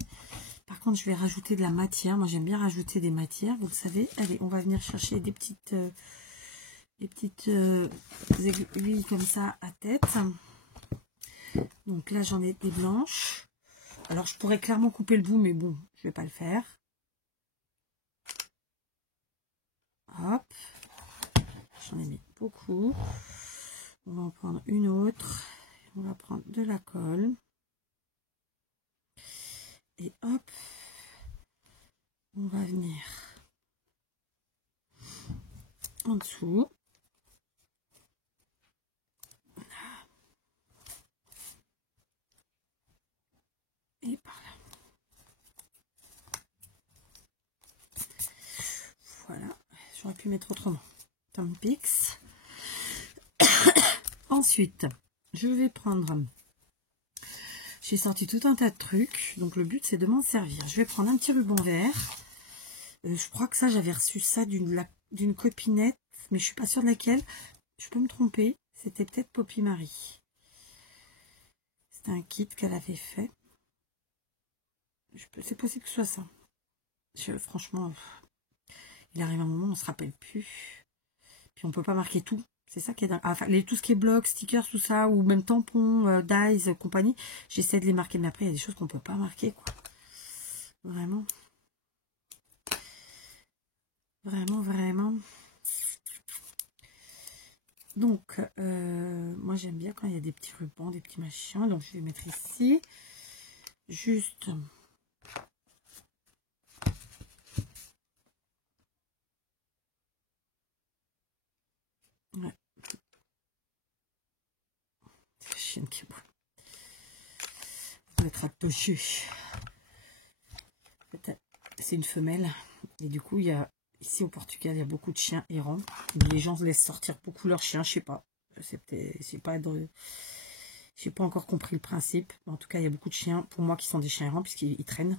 Par contre, je vais rajouter de la matière. Moi, j'aime bien rajouter des matières, vous le savez. Allez, on va venir chercher des petites aiguilles comme ça à tête. Donc là, j'en ai des blanches. Alors, je pourrais clairement couper le bout, mais bon, je vais pas le faire. Hop. J'en ai mis beaucoup. On va en prendre une autre. On va prendre de la colle. Et hop. On va venir en dessous. Et par là. Voilà. J'aurais pu mettre autrement. Tampix. Ensuite, je vais prendre... J'ai sorti tout un tas de trucs. Donc, le but, c'est de m'en servir. Je vais prendre un petit ruban vert. Je crois que ça, j'avais reçu ça d'une copinette. Mais je suis pas sûre de laquelle. Je peux me tromper. C'était peut-être Poppy Marie. C'était un kit qu'elle avait fait. C'est possible que ce soit ça. Franchement, il arrive un moment, on ne se rappelle plus. Puis on peut pas marquer tout. C'est ça qui est dingue. Enfin, tout ce qui est blocs, stickers, tout ça, ou même tampons, dies, compagnie, j'essaie de les marquer. Mais après, il y a des choses qu'on peut pas marquer, quoi. Vraiment. Vraiment, vraiment. Donc, moi, j'aime bien quand il y a des petits rubans, des petits machins. Donc, je vais mettre ici. Juste... Ouais. C'est la chienne qui est beau. On va être attaché. Peut-être c'est une femelle. Et du coup, il y a ici au Portugal, il y a beaucoup de chiens errants. Les gens laissent sortir beaucoup leurs chiens, je sais pas. J'ai pas encore compris le principe. En tout cas, il y a beaucoup de chiens, pour moi, qui sont des chiens errants, puisqu'ils traînent.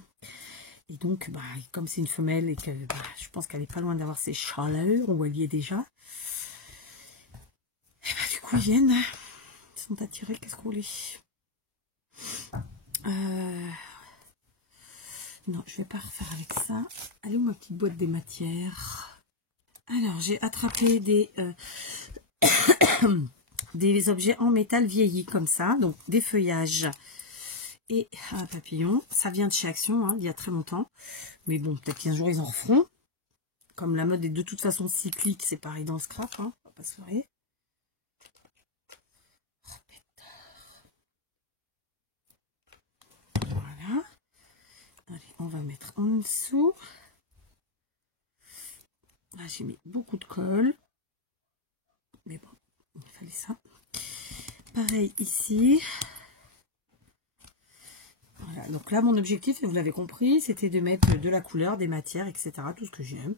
Et donc, bah, comme c'est une femelle et que bah, je pense qu'elle est pas loin d'avoir ses chaleurs, ou elle y est déjà. Et bah, du coup, ils viennent. Ils sont attirés, qu'est-ce qu'on voulait. Non, je vais pas refaire avec ça. Allez, où ma petite boîte des matières? Alors, j'ai attrapé des objets en métal vieillis comme ça. Donc, des feuillages et un papillon. Ça vient de chez Action, hein, il y a très longtemps. Mais bon, peut-être qu'un jour, ils en referont. Comme la mode est de toute façon cyclique, c'est pareil dans le scrap. Hein, on va pas se leurrer. Voilà. Allez, on va mettre en dessous. Là, j'ai mis beaucoup de colle. Mais bon, il fallait ça. Pareil ici. Voilà, donc là, mon objectif, et vous l'avez compris, c'était de mettre de la couleur, des matières, etc. Tout ce que j'aime.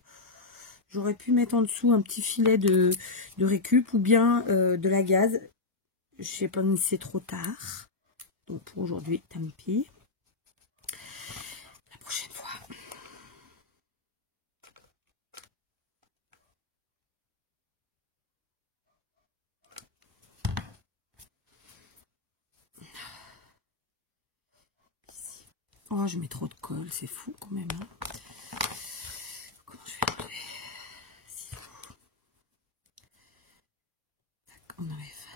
J'aurais pu mettre en dessous un petit filet de récup ou bien de la gaze. Je sais pas, mais c'est trop tard. Donc pour aujourd'hui, tant pis. La prochaine fois. Ici. Oh, je mets trop de colle, c'est fou quand même. Hein. Comment je vais enlever? On enlève.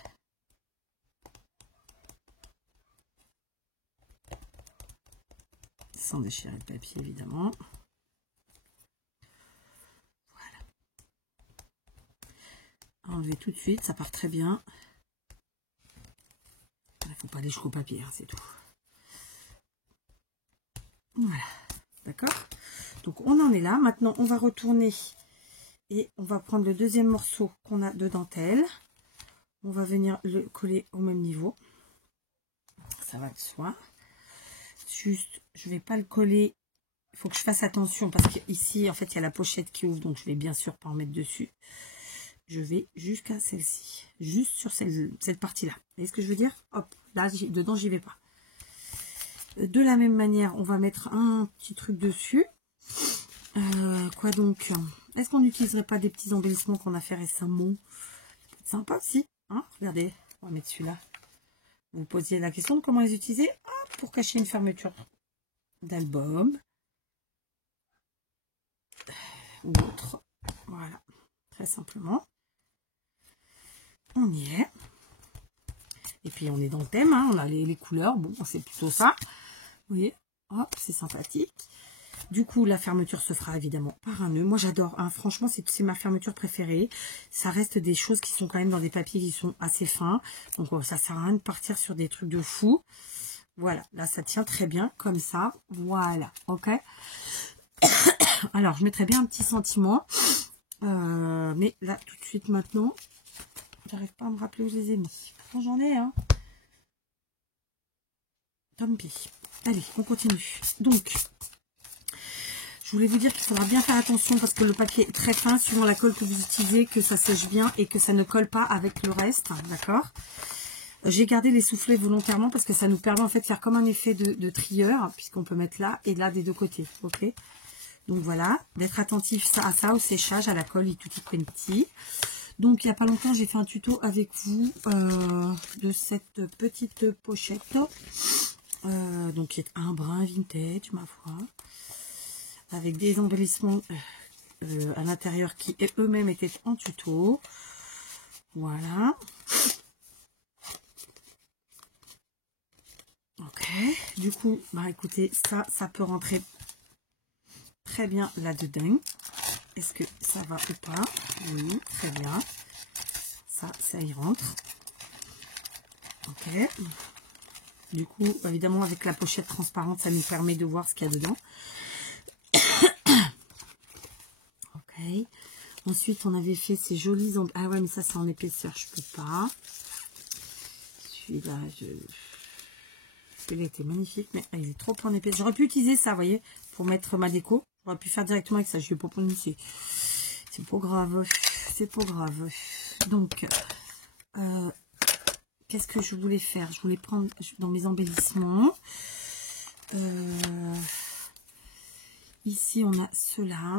Sans déchirer le papier, évidemment. Voilà. Enlever tout de suite, ça part très bien. Il ne faut pas aller jusqu'au papier, hein, c'est tout. Voilà. D'accord? Donc, on en est là. Maintenant, on va retourner et on va prendre le deuxième morceau qu'on a de dentelle. On va venir le coller au même niveau. Ça va de soi. Juste, je vais pas le coller. Il faut que je fasse attention parce qu'ici, en fait, il y a la pochette qui ouvre. Donc, je vais bien sûr pas en mettre dessus. Je vais jusqu'à celle-ci. Juste sur cette partie-là. Vous voyez ce que je veux dire? Hop, là, dedans, j'y vais pas. De la même manière, on va mettre un petit truc dessus. Quoi donc? Est-ce qu'on n'utiliserait pas des petits embellissements qu'on a fait récemment? Sympa aussi. Hein, regardez, on va mettre celui-là. Vous posiez la question de comment les utiliser. Hop, pour cacher une fermeture d'album. Ou autre. Voilà. Très simplement. On y est. Et puis on est dans le thème. Hein, on a les couleurs. Bon, c'est plutôt ça. Vous voyez, hop, c'est sympathique. Du coup, la fermeture se fera évidemment par un nœud. Moi, j'adore. Hein. Franchement, c'est ma fermeture préférée. Ça reste des choses qui sont quand même dans des papiers qui sont assez fins. Donc, ça sert à rien de partir sur des trucs de fou. Voilà. Là, ça tient très bien comme ça. Voilà. OK. Alors, je mettrais bien un petit sentiment. Mais là, tout de suite, maintenant, j'arrive pas à me rappeler où je les ai mis. Quand j'en ai, hein. Tant pis. Allez, on continue. Donc, je voulais vous dire qu'il faudra bien faire attention parce que le papier est très fin, suivant la colle que vous utilisez, que ça sèche bien et que ça ne colle pas avec le reste, d'accord? J'ai gardé les soufflets volontairement parce que ça nous permet en fait de faire comme un effet de trieur, puisqu'on peut mettre là et là des deux côtés, ok? Donc voilà, d'être attentif à ça, au séchage, à la colle et tutti quanti. Donc il n'y a pas longtemps, j'ai fait un tuto avec vous de cette petite pochette, donc qui est un brin vintage, ma foi. Avec des embellissements à l'intérieur qui eux-mêmes étaient en tuto. Voilà. Ok. Du coup, bah écoutez, ça peut rentrer très bien là-dedans. Est-ce que ça va ou pas? Oui, très bien. Ça y rentre. Ok. Du coup, évidemment, avec la pochette transparente, ça nous permet de voir ce qu'il y a dedans. Ok. Ensuite, on avait fait ces jolis... Ah ouais, mais ça, c'est en épaisseur. Je peux pas. Celui-là, celui-là était magnifique, mais il est trop en épaisseur. J'aurais pu utiliser ça, vous voyez, pour mettre ma déco. J'aurais pu faire directement avec ça. Je vais pas prendre ici. C'est pas grave. C'est pas grave. Donc, qu'est-ce que je voulais faire? Je voulais prendre dans mes embellissements. Ici, on a cela.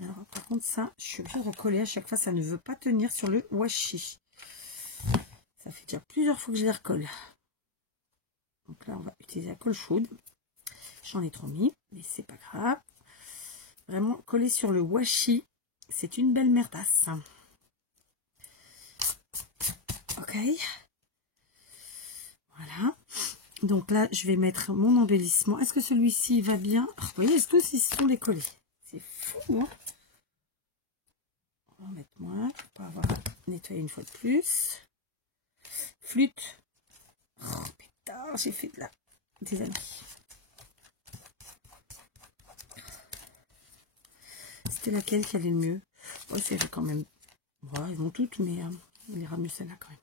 Alors, par contre, ça, je suis obligée de recoller à chaque fois. Ça ne veut pas tenir sur le washi. Ça fait déjà plusieurs fois que je les recolle. Donc là, on va utiliser la colle chaude. J'en ai trop mis, mais c'est pas grave. Vraiment, coller sur le washi, c'est une belle merdasse. Ok. Voilà. Donc là, je vais mettre mon embellissement. Est-ce que celui-ci va bien? Vous voyez, tous ils sont décollés. C'est fou, hein? On va en mettre moins pour pas avoir nettoyé une fois de plus. Flûte. Oh putain, j'ai fait des amis. C'était laquelle qui allait le mieux? Oh, c'est quand même. Bon, ils vont toutes, mais on ira mieux celle-là quand même.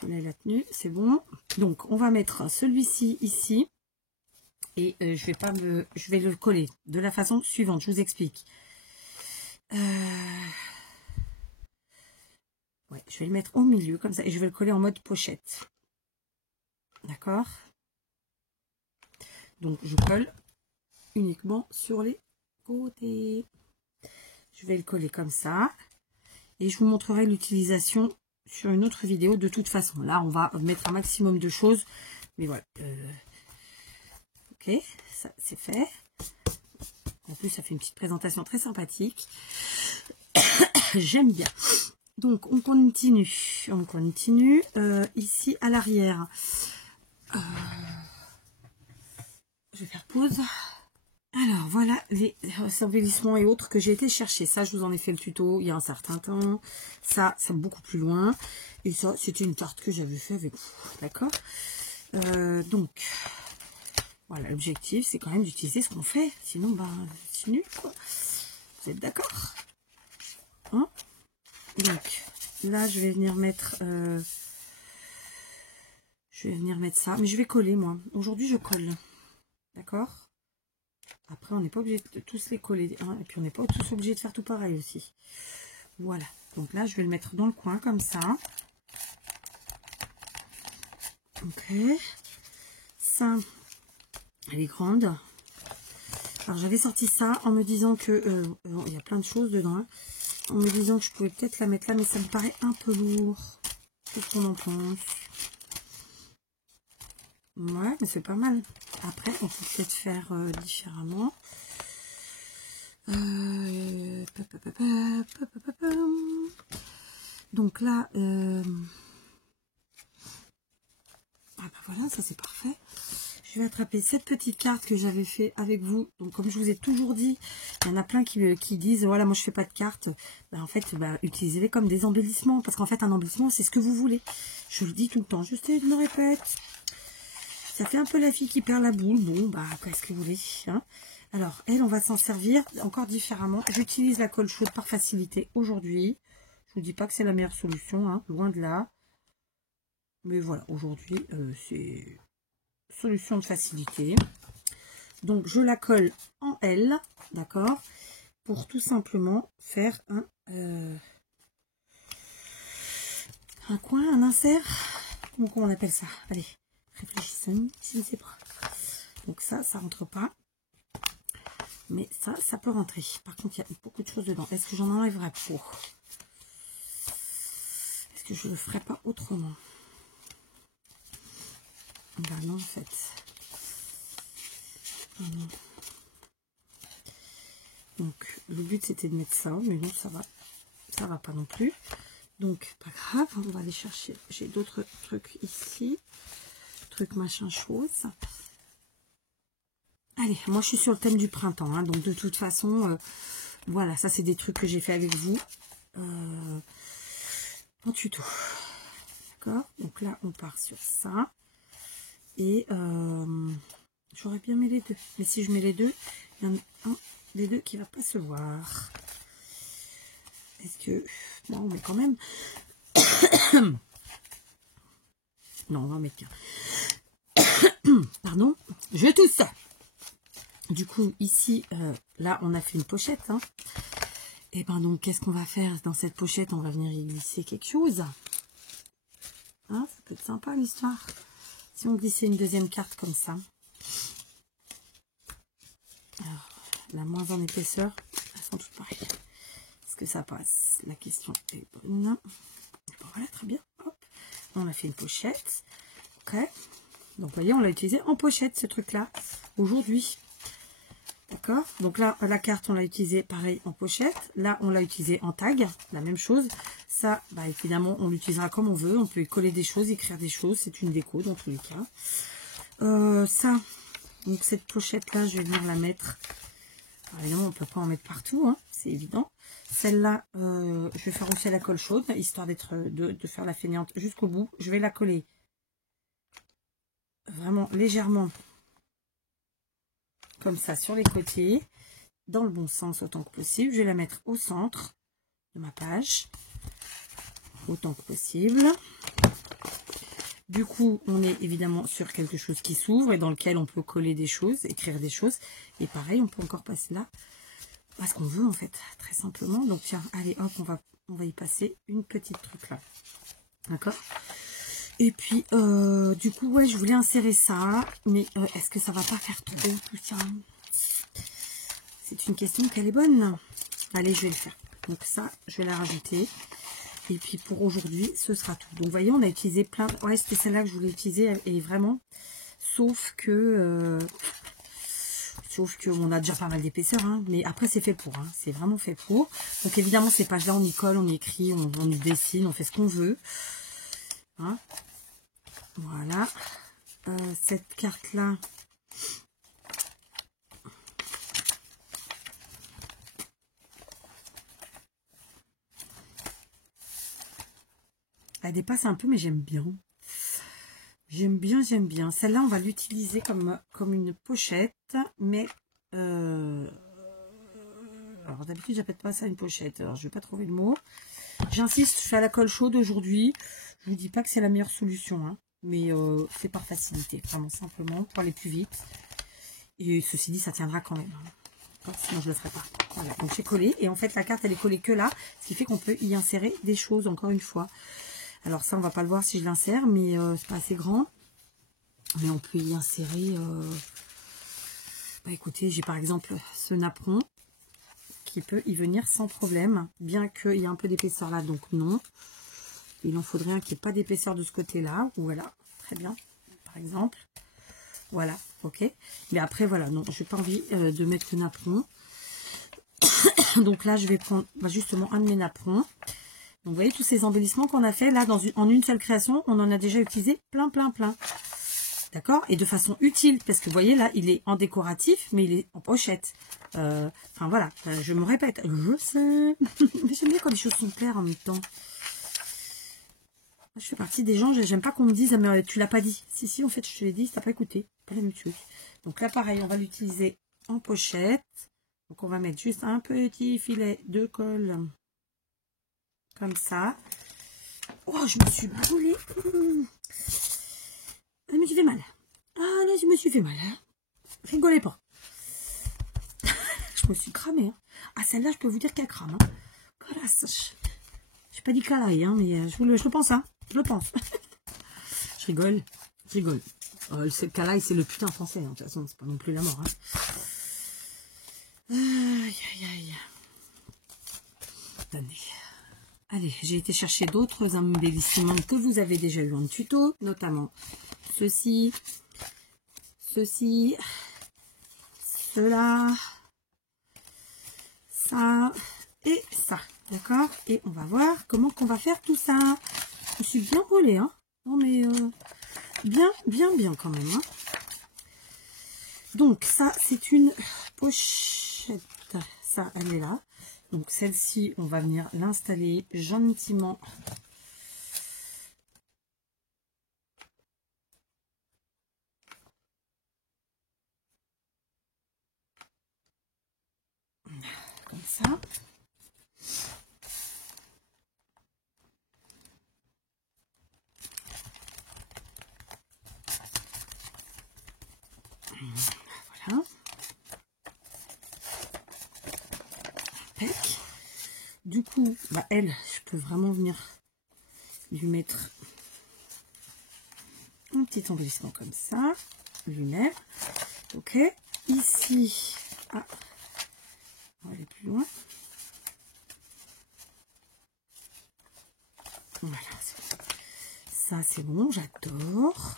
Celui-là, il a tenu, c'est bon. Donc, on va mettre celui-ci ici. Et je vais le coller de la façon suivante. Je vous explique. Ouais, je vais le mettre au milieu comme ça et je vais le coller en mode pochette. D'accord? Donc, je colle uniquement sur les côtés. Je vais le coller comme ça. Et je vous montrerai l'utilisation sur une autre vidéo de toute façon. Là, on va mettre un maximum de choses. Mais voilà. Ok, ça c'est fait. En plus, ça fait une petite présentation très sympathique. J'aime bien. Donc, on continue. On continue. Ici, à l'arrière. Je vais faire pause. Alors, voilà les embellissements et autres que j'ai été chercher. Ça, je vous en ai fait le tuto il y a un certain temps. Ça, c'est beaucoup plus loin. Et ça, c'était une tarte que j'avais fait avec vous. D'accord? Donc, voilà, l'objectif, c'est quand même d'utiliser ce qu'on fait. Sinon, ben, c'est nul, quoi. Vous êtes d'accord? Hein? Donc, là, je vais venir mettre... ça. Mais je vais coller, moi. Aujourd'hui, je colle. D'accord? Après, on n'est pas obligé de tous les coller. Hein, et puis, on n'est pas tous obligés de faire tout pareil aussi. Voilà. Donc là, je vais le mettre dans le coin, comme ça. Ok. Ça, elle est grande. Alors, j'avais sorti ça en me disant que... il y a plein de choses dedans. Hein, en me disant que je pouvais peut-être la mettre là, mais ça me paraît un peu lourd. Qu'est-ce qu'on en pense? Ouais, mais c'est pas mal. Après, on peut peut-être faire différemment. Donc là, ah bah voilà, ça c'est parfait. Je vais attraper cette petite carte que j'avais fait avec vous. Donc comme je vous ai toujours dit, il y en a plein qui disent voilà, moi je fais pas de cartes. Ben, en fait, utilisez-les comme des embellissements. Parce qu'en fait, un embellissement, c'est ce que vous voulez. Je le dis tout le temps, je me répète. Ça fait un peu la fille qui perd la boule. Bon, bah, qu'est-ce que vous voulez, hein? Alors, elle, on va s'en servir encore différemment. J'utilise la colle chaude par facilité aujourd'hui. Je vous dis pas que c'est la meilleure solution, hein, loin de là. Mais voilà, aujourd'hui, c'est solution de facilité. Donc, je la colle en L, d'accord? Pour tout simplement faire un coin, un insert. Comment on appelle ça? Allez, réfléchissons, je ne sais pas. Donc ça rentre pas. Mais ça peut rentrer. Par contre, il y a beaucoup de choses dedans. Est-ce que j'en enlèverai pour? Est-ce que je le ferai pas autrement? Ben non, en fait. Non. Donc, le but, c'était de mettre ça. Mais non, ça va pas non plus. Donc, pas grave. On va aller chercher. J'ai d'autres trucs ici. Trucs machin chose. Allez, moi je suis sur le thème du printemps, hein, donc de toute façon, voilà, ça c'est des trucs que j'ai fait avec vous en tuto. D'accord? Donc là, on part sur ça. Et j'aurais bien mis les deux. Mais si je mets les deux, il y en a un des deux qui va pas se voir. Est-ce que... Non, mais quand même... Non, on va en mettre qu'un. Pardon, je tousse. Du coup, coup, ici, là, on a fait une pochette. Hein. Et ben donc, qu'est-ce qu'on va faire dans cette pochette? On va venir y glisser quelque chose. Hein, ça peut être sympa l'histoire. Si on glissait une deuxième carte comme ça. Alors, la moins en épaisseur, elles sont toutes pareilles. Est-ce que ça passe? La question est bonne. Bon, voilà, très bien. Hop. On a fait une pochette. Ok. Donc, vous voyez, on l'a utilisé en pochette, ce truc-là, aujourd'hui. D'accord. Donc là, la carte, on l'a utilisée pareil en pochette. Là, on l'a utilisé en tag, la même chose. Ça, bah, évidemment, on l'utilisera comme on veut. On peut y coller des choses, écrire des choses. C'est une déco dans tous les cas. Ça, donc cette pochette-là, je vais venir la mettre. Alors, évidemment, on ne peut pas en mettre partout, hein, c'est évident. Celle-là, je vais faire aussi à la colle chaude, histoire d'être de faire la feignante jusqu'au bout. Je vais la coller vraiment légèrement comme ça sur les côtés, dans le bon sens autant que possible. Je vais la mettre au centre de ma page, autant que possible. Du coup, on est évidemment sur quelque chose qui s'ouvre et dans lequel on peut coller des choses, écrire des choses. Et pareil, on peut encore passer là, parce qu'on veut en fait, très simplement. Donc tiens, allez hop, on va y passer une petite truc là. D'accord? Et puis, du coup, ouais, je voulais insérer ça, mais est-ce que ça va pas faire trop tout ça? C'est une question qu'elle est bonne. Allez, je vais le faire. Donc ça, je vais la rajouter. Et puis pour aujourd'hui, ce sera tout. Donc vous voyez, on a utilisé plein... Ouais, c'était celle-là que je voulais utiliser. Et vraiment, sauf que on a déjà pas mal d'épaisseur. Hein, mais après, c'est fait pour. Hein, c'est vraiment fait pour. Donc évidemment, ces pages-là, on y colle, on y écrit, on y dessine, on fait ce qu'on veut. Hein. Voilà. Cette carte-là... Elle dépasse un peu, mais j'aime bien. J'aime bien, j'aime bien. Celle-là, on va l'utiliser comme une pochette, mais... alors, d'habitude, j'appelle pas ça une pochette. Alors, je vais pas trouver le mot. J'insiste, je fais à la colle chaude aujourd'hui. Je vous dis pas que c'est la meilleure solution, hein, mais c'est par facilité, vraiment simplement, pour aller plus vite. Et ceci dit, ça tiendra quand même. Hein. Sinon, je le ferai pas. Voilà, donc j'ai collé. Et en fait, la carte, elle est collée que là, ce qui fait qu'on peut y insérer des choses, encore une fois. Alors ça, on va pas le voir si je l'insère, mais c'est pas assez grand. Mais on peut y insérer... Bah, écoutez, j'ai par exemple ce napperon qui peut y venir sans problème. Bien qu'il y ait un peu d'épaisseur là, donc non. Il en faudrait un qui n'ait pas d'épaisseur de ce côté-là. Voilà, très bien, par exemple. Voilà, ok. Mais après, voilà, non, j'ai pas envie de mettre le napperon. Donc là, je vais prendre justement un de mes napperons. Donc, vous voyez, tous ces embellissements qu'on a fait, là, en une seule création, on en a déjà utilisé plein. D'accord? Et de façon utile, parce que vous voyez, là, il est en décoratif, mais il est en pochette. Enfin, voilà, je me répète, je sais. Mais j'aime bien quand les choses sont claires en même temps. Je fais partie des gens, j'aime pas qu'on me dise, ah, mais tu l'as pas dit. Si, en fait, je te l'ai dit, si t'as pas écouté. Pas la même chose. Donc là, pareil, on va l'utiliser en pochette. Donc, on va mettre juste un petit filet de colle. Comme ça. Oh, je me suis brûlée. Je me suis fait mal. Ah là, je me suis fait mal. Hein. Rigolez pas. Je me suis cramée. Hein. Ah, celle-là, je peux vous dire qu'elle crame. Hein. Voilà, j'ai pas dit calaille, hein, mais je le pense. Hein. Je le pense. Je rigole. Le calaille, c'est le putain français. Hein. De toute façon, c'est pas non plus la mort. Hein. Aïe. Attendez. Allez, j'ai été chercher d'autres embellissements que vous avez déjà eu en tuto, notamment ceci, cela, ça et ça, d'accord? Et on va voir comment qu'on va faire tout ça. Je suis bien roulée, hein? Non mais bien quand même. Hein. Donc ça, c'est une pochette. Ça, elle est là. Donc celle-ci, on va venir l'installer gentiment. Comme ça. Voilà. coup, bah, elle, je peux vraiment venir lui mettre un petit embellissement comme ça, lunaire. Ok, ici, ah, on va aller plus loin. Voilà, ça c'est bon, j'adore.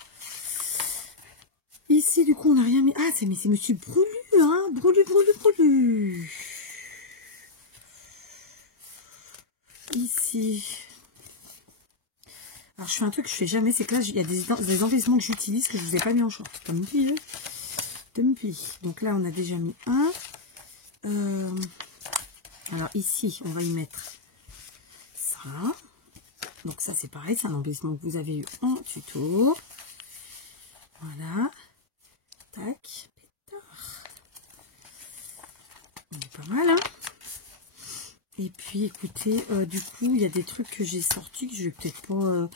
Ici, du coup, on n'a rien mis. Ah, mais c'est Monsieur Brulu, hein, Brulu. Ici. Alors, je fais un truc que je fais jamais, c'est que là, il y a des embellissements que j'utilise que je ne vous ai pas mis en short. Tant pis. Donc là, on a déjà mis un. Alors, ici, on va y mettre ça. Donc ça, c'est pareil, c'est un embellissement que vous avez eu en tuto. Voilà. Tac. Pétard. On est pas mal, hein. Et puis, écoutez, du coup, il y a des trucs que j'ai sortis que je vais peut-être pas...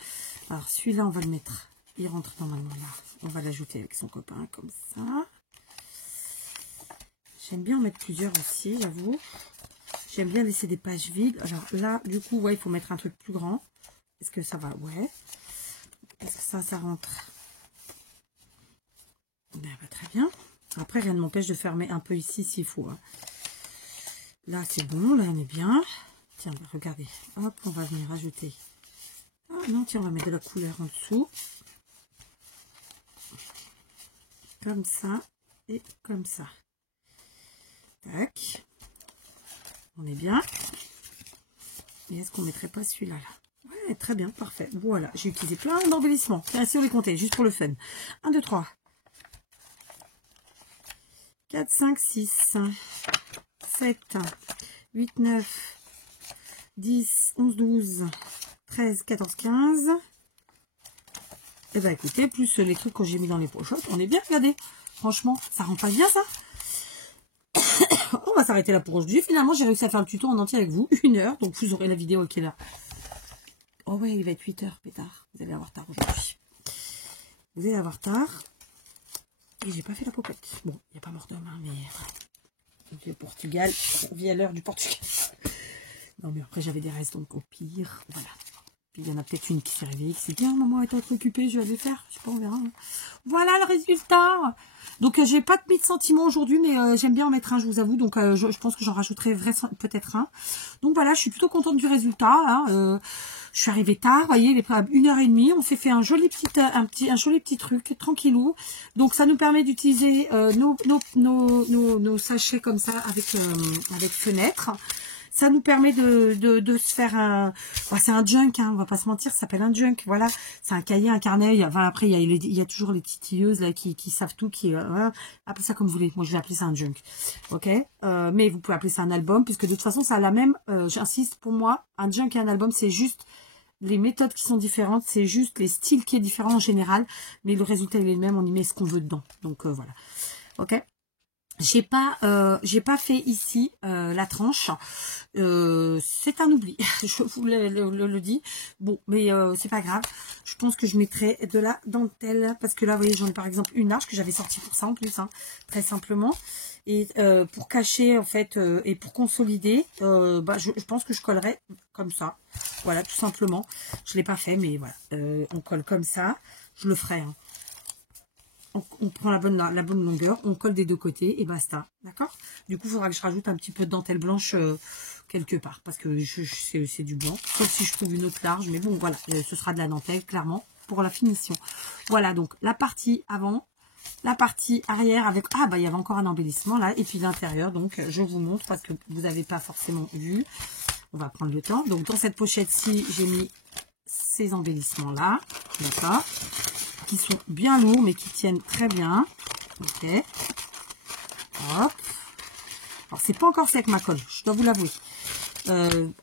Alors, celui-là, on va le mettre. Il rentre normalement là. On va l'ajouter avec son copain, comme ça. J'aime bien en mettre plusieurs aussi, j'avoue. J'aime bien laisser des pages vides. Alors là, du coup, ouais, il faut mettre un truc plus grand. Est-ce que ça va? Ouais. Est-ce que ça rentre? Ben, bah, très bien. Après, rien ne m'empêche de fermer un peu ici s'il faut, hein. Là, c'est bon. Là, on est bien. Tiens, regardez. Hop, on va venir ajouter. Ah non, tiens, on va mettre de la couleur en dessous. Comme ça. Et comme ça. Tac. On est bien. Et est-ce qu'on ne mettrait pas celui-là là? Ouais, très bien, parfait. Voilà, j'ai utilisé plein d'embellissements. Tiens, si on les comptait, juste pour le fun. 1, 2, 3. 4, 5, 6. 7, 8, 9, 10, 11, 12, 13, 14, 15. Et ben écoutez, plus les trucs que j'ai mis dans les pochettes, on est bien, regardez. Franchement, ça rend pas bien ça. On va s'arrêter là pour aujourd'hui. Finalement, j'ai réussi à faire le tuto en entier avec vous. 1 heure, donc vous aurez la vidéo qui est là. Oh ouais, il va être 8 heures, pétard. Vous allez avoir tard aujourd'hui. Vous allez avoir tard. Et j'ai pas fait la popote. Bon, il n'y a pas mort d'homme, hein, mais... Le Portugal, on vit à l'heure du Portugal. Non, mais après, j'avais des restes, donc au pire, voilà. Puis il y en a peut-être une qui s'est réveillée, qui s'est dit, ah, maman est occupée, je vais aller faire. Je sais pas, on verra. Hein. Voilà le résultat. Donc, j'ai pas mis de sentiments aujourd'hui, mais j'aime bien en mettre un, je vous avoue. Donc, je pense que j'en rajouterai peut-être un. Donc, voilà, je suis plutôt contente du résultat. Hein. Je suis arrivée tard, vous voyez, il est près à 1h30. On s'est fait un joli petit truc, tranquillou. Donc, ça nous permet d'utiliser nos sachets comme ça avec fenêtre. Ça nous permet de se faire un... Bon, c'est un junk, hein, on va pas se mentir, ça s'appelle un junk, voilà. C'est un cahier, un carnet. Enfin, après, il y a toujours les titilleuses là, qui savent tout. Appelez ça comme vous voulez. Moi, je vais appeler ça un junk. Ok, mais vous pouvez appeler ça un album, puisque de toute façon, ça a la même... J'insiste, pour moi, un junk et un album, c'est juste les méthodes qui sont différentes. C'est juste les styles qui est différent en général. Mais le résultat, il est le même. On y met ce qu'on veut dedans. Donc, voilà. Ok. J'ai pas fait ici la tranche. C'est un oubli, je vous le dis. Bon, mais c'est pas grave. Je pense que je mettrai de la dentelle parce que là, vous voyez, j'en ai par exemple une large que j'avais sortie pour ça en plus, hein, très simplement. Et pour cacher en fait et pour consolider, je pense que je collerai comme ça. Voilà, tout simplement. Je l'ai pas fait, mais voilà, on colle comme ça. Je le ferai. Hein. On prend la bonne longueur, on colle des deux côtés et basta, d'accord? Du coup, il faudra que je rajoute un petit peu de dentelle blanche quelque part, parce que c'est du blanc, sauf si je trouve une autre large, mais bon, voilà, ce sera de la dentelle, clairement, pour la finition. Voilà, donc, la partie avant, la partie arrière avec... Ah, bah, il y avait encore un embellissement, là, et puis l'intérieur, donc, je vous montre, parce que vous n'avez pas forcément vu. On va prendre le temps. Donc, dans cette pochette-ci, j'ai mis ces embellissements-là, d'accord, qui sont bien lourds mais qui tiennent très bien. Ok. Hop. Alors c'est pas encore sec ma colle, je dois vous l'avouer.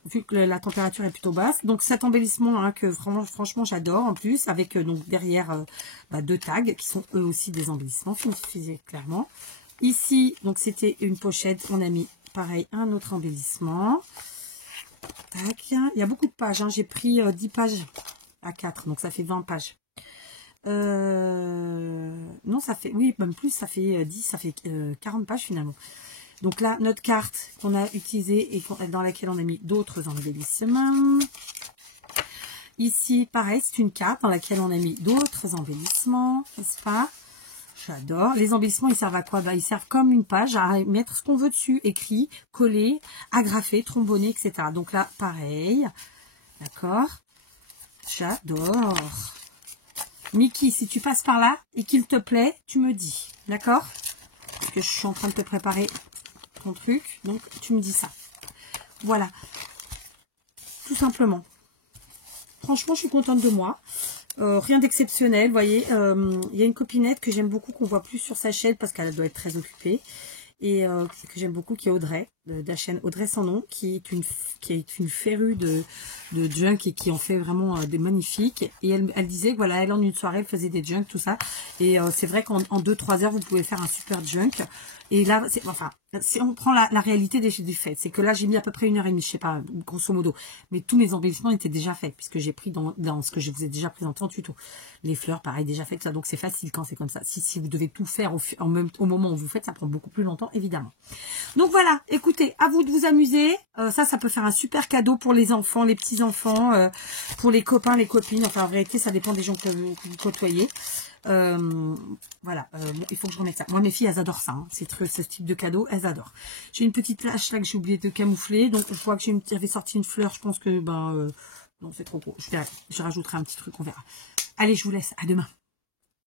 Vu que la température est plutôt basse. Donc cet embellissement hein, que franchement j'adore en plus. Avec donc derrière 2 tags qui sont eux aussi des embellissements. Finisez clairement. Ici donc c'était une pochette. On a mis pareil un autre embellissement. Tac. Il y a beaucoup de pages. Hein. J'ai pris 10 pages à 4. Donc ça fait 20 pages. Non, ça fait, oui, même plus, ça fait 10, ça fait 40 pages finalement. Donc là, notre carte qu'on a utilisée et dans laquelle on a mis d'autres embellissements. Ici, pareil, c'est une carte dans laquelle on a mis d'autres embellissements, n'est-ce pas? J'adore. Les embellissements, ils servent à quoi? Ils servent comme une page à mettre ce qu'on veut dessus, écrit, collé, agrafé, trombonné, etc. Donc là, pareil. D'accord? J'adore. Mickey, si tu passes par là et qu'il te plaît, tu me dis. D'accord? Parce que je suis en train de te préparer ton truc. Donc, tu me dis ça. Voilà. Tout simplement. Franchement, je suis contente de moi. Rien d'exceptionnel, vous voyez. Il y a une copinette que j'aime beaucoup, qu'on voit plus sur sa chaîne parce qu'elle doit être très occupée. Et que j'aime beaucoup, qui est Audrey, de la chaîne Audrey sans nom, qui est une férue de junk et qui en fait vraiment des magnifiques. Et elle disait que voilà, elle en une soirée, elle faisait des junk, tout ça. Et c'est vrai qu'en 2-3 heures, vous pouvez faire un super junk. Et là, enfin, si on prend la réalité des faits, c'est que là, j'ai mis à peu près 1h30, je sais pas, grosso modo. Mais tous mes embellissements étaient déjà faits, puisque j'ai pris dans ce que je vous ai déjà présenté en tuto. Les fleurs, pareil, déjà fait, ça. Donc, c'est facile quand c'est comme ça. Si vous devez tout faire au moment où vous faites, ça prend beaucoup plus longtemps, évidemment. Donc, voilà. Écoutez, à vous de vous amuser. Ça peut faire un super cadeau pour les enfants, les petits-enfants, pour les copains, les copines. Enfin, en réalité, ça dépend des gens que vous côtoyez. Voilà, bon, il faut que je remette ça. Moi, mes filles, elles adorent ça. Hein. Ce type de cadeau, elles adorent. J'ai une petite tache là que j'ai oublié de camoufler. Donc, je vois que j'avais sorti une fleur. Je pense que, non, c'est trop gros. Je rajouterai un petit truc, on verra. Allez, je vous laisse. À demain.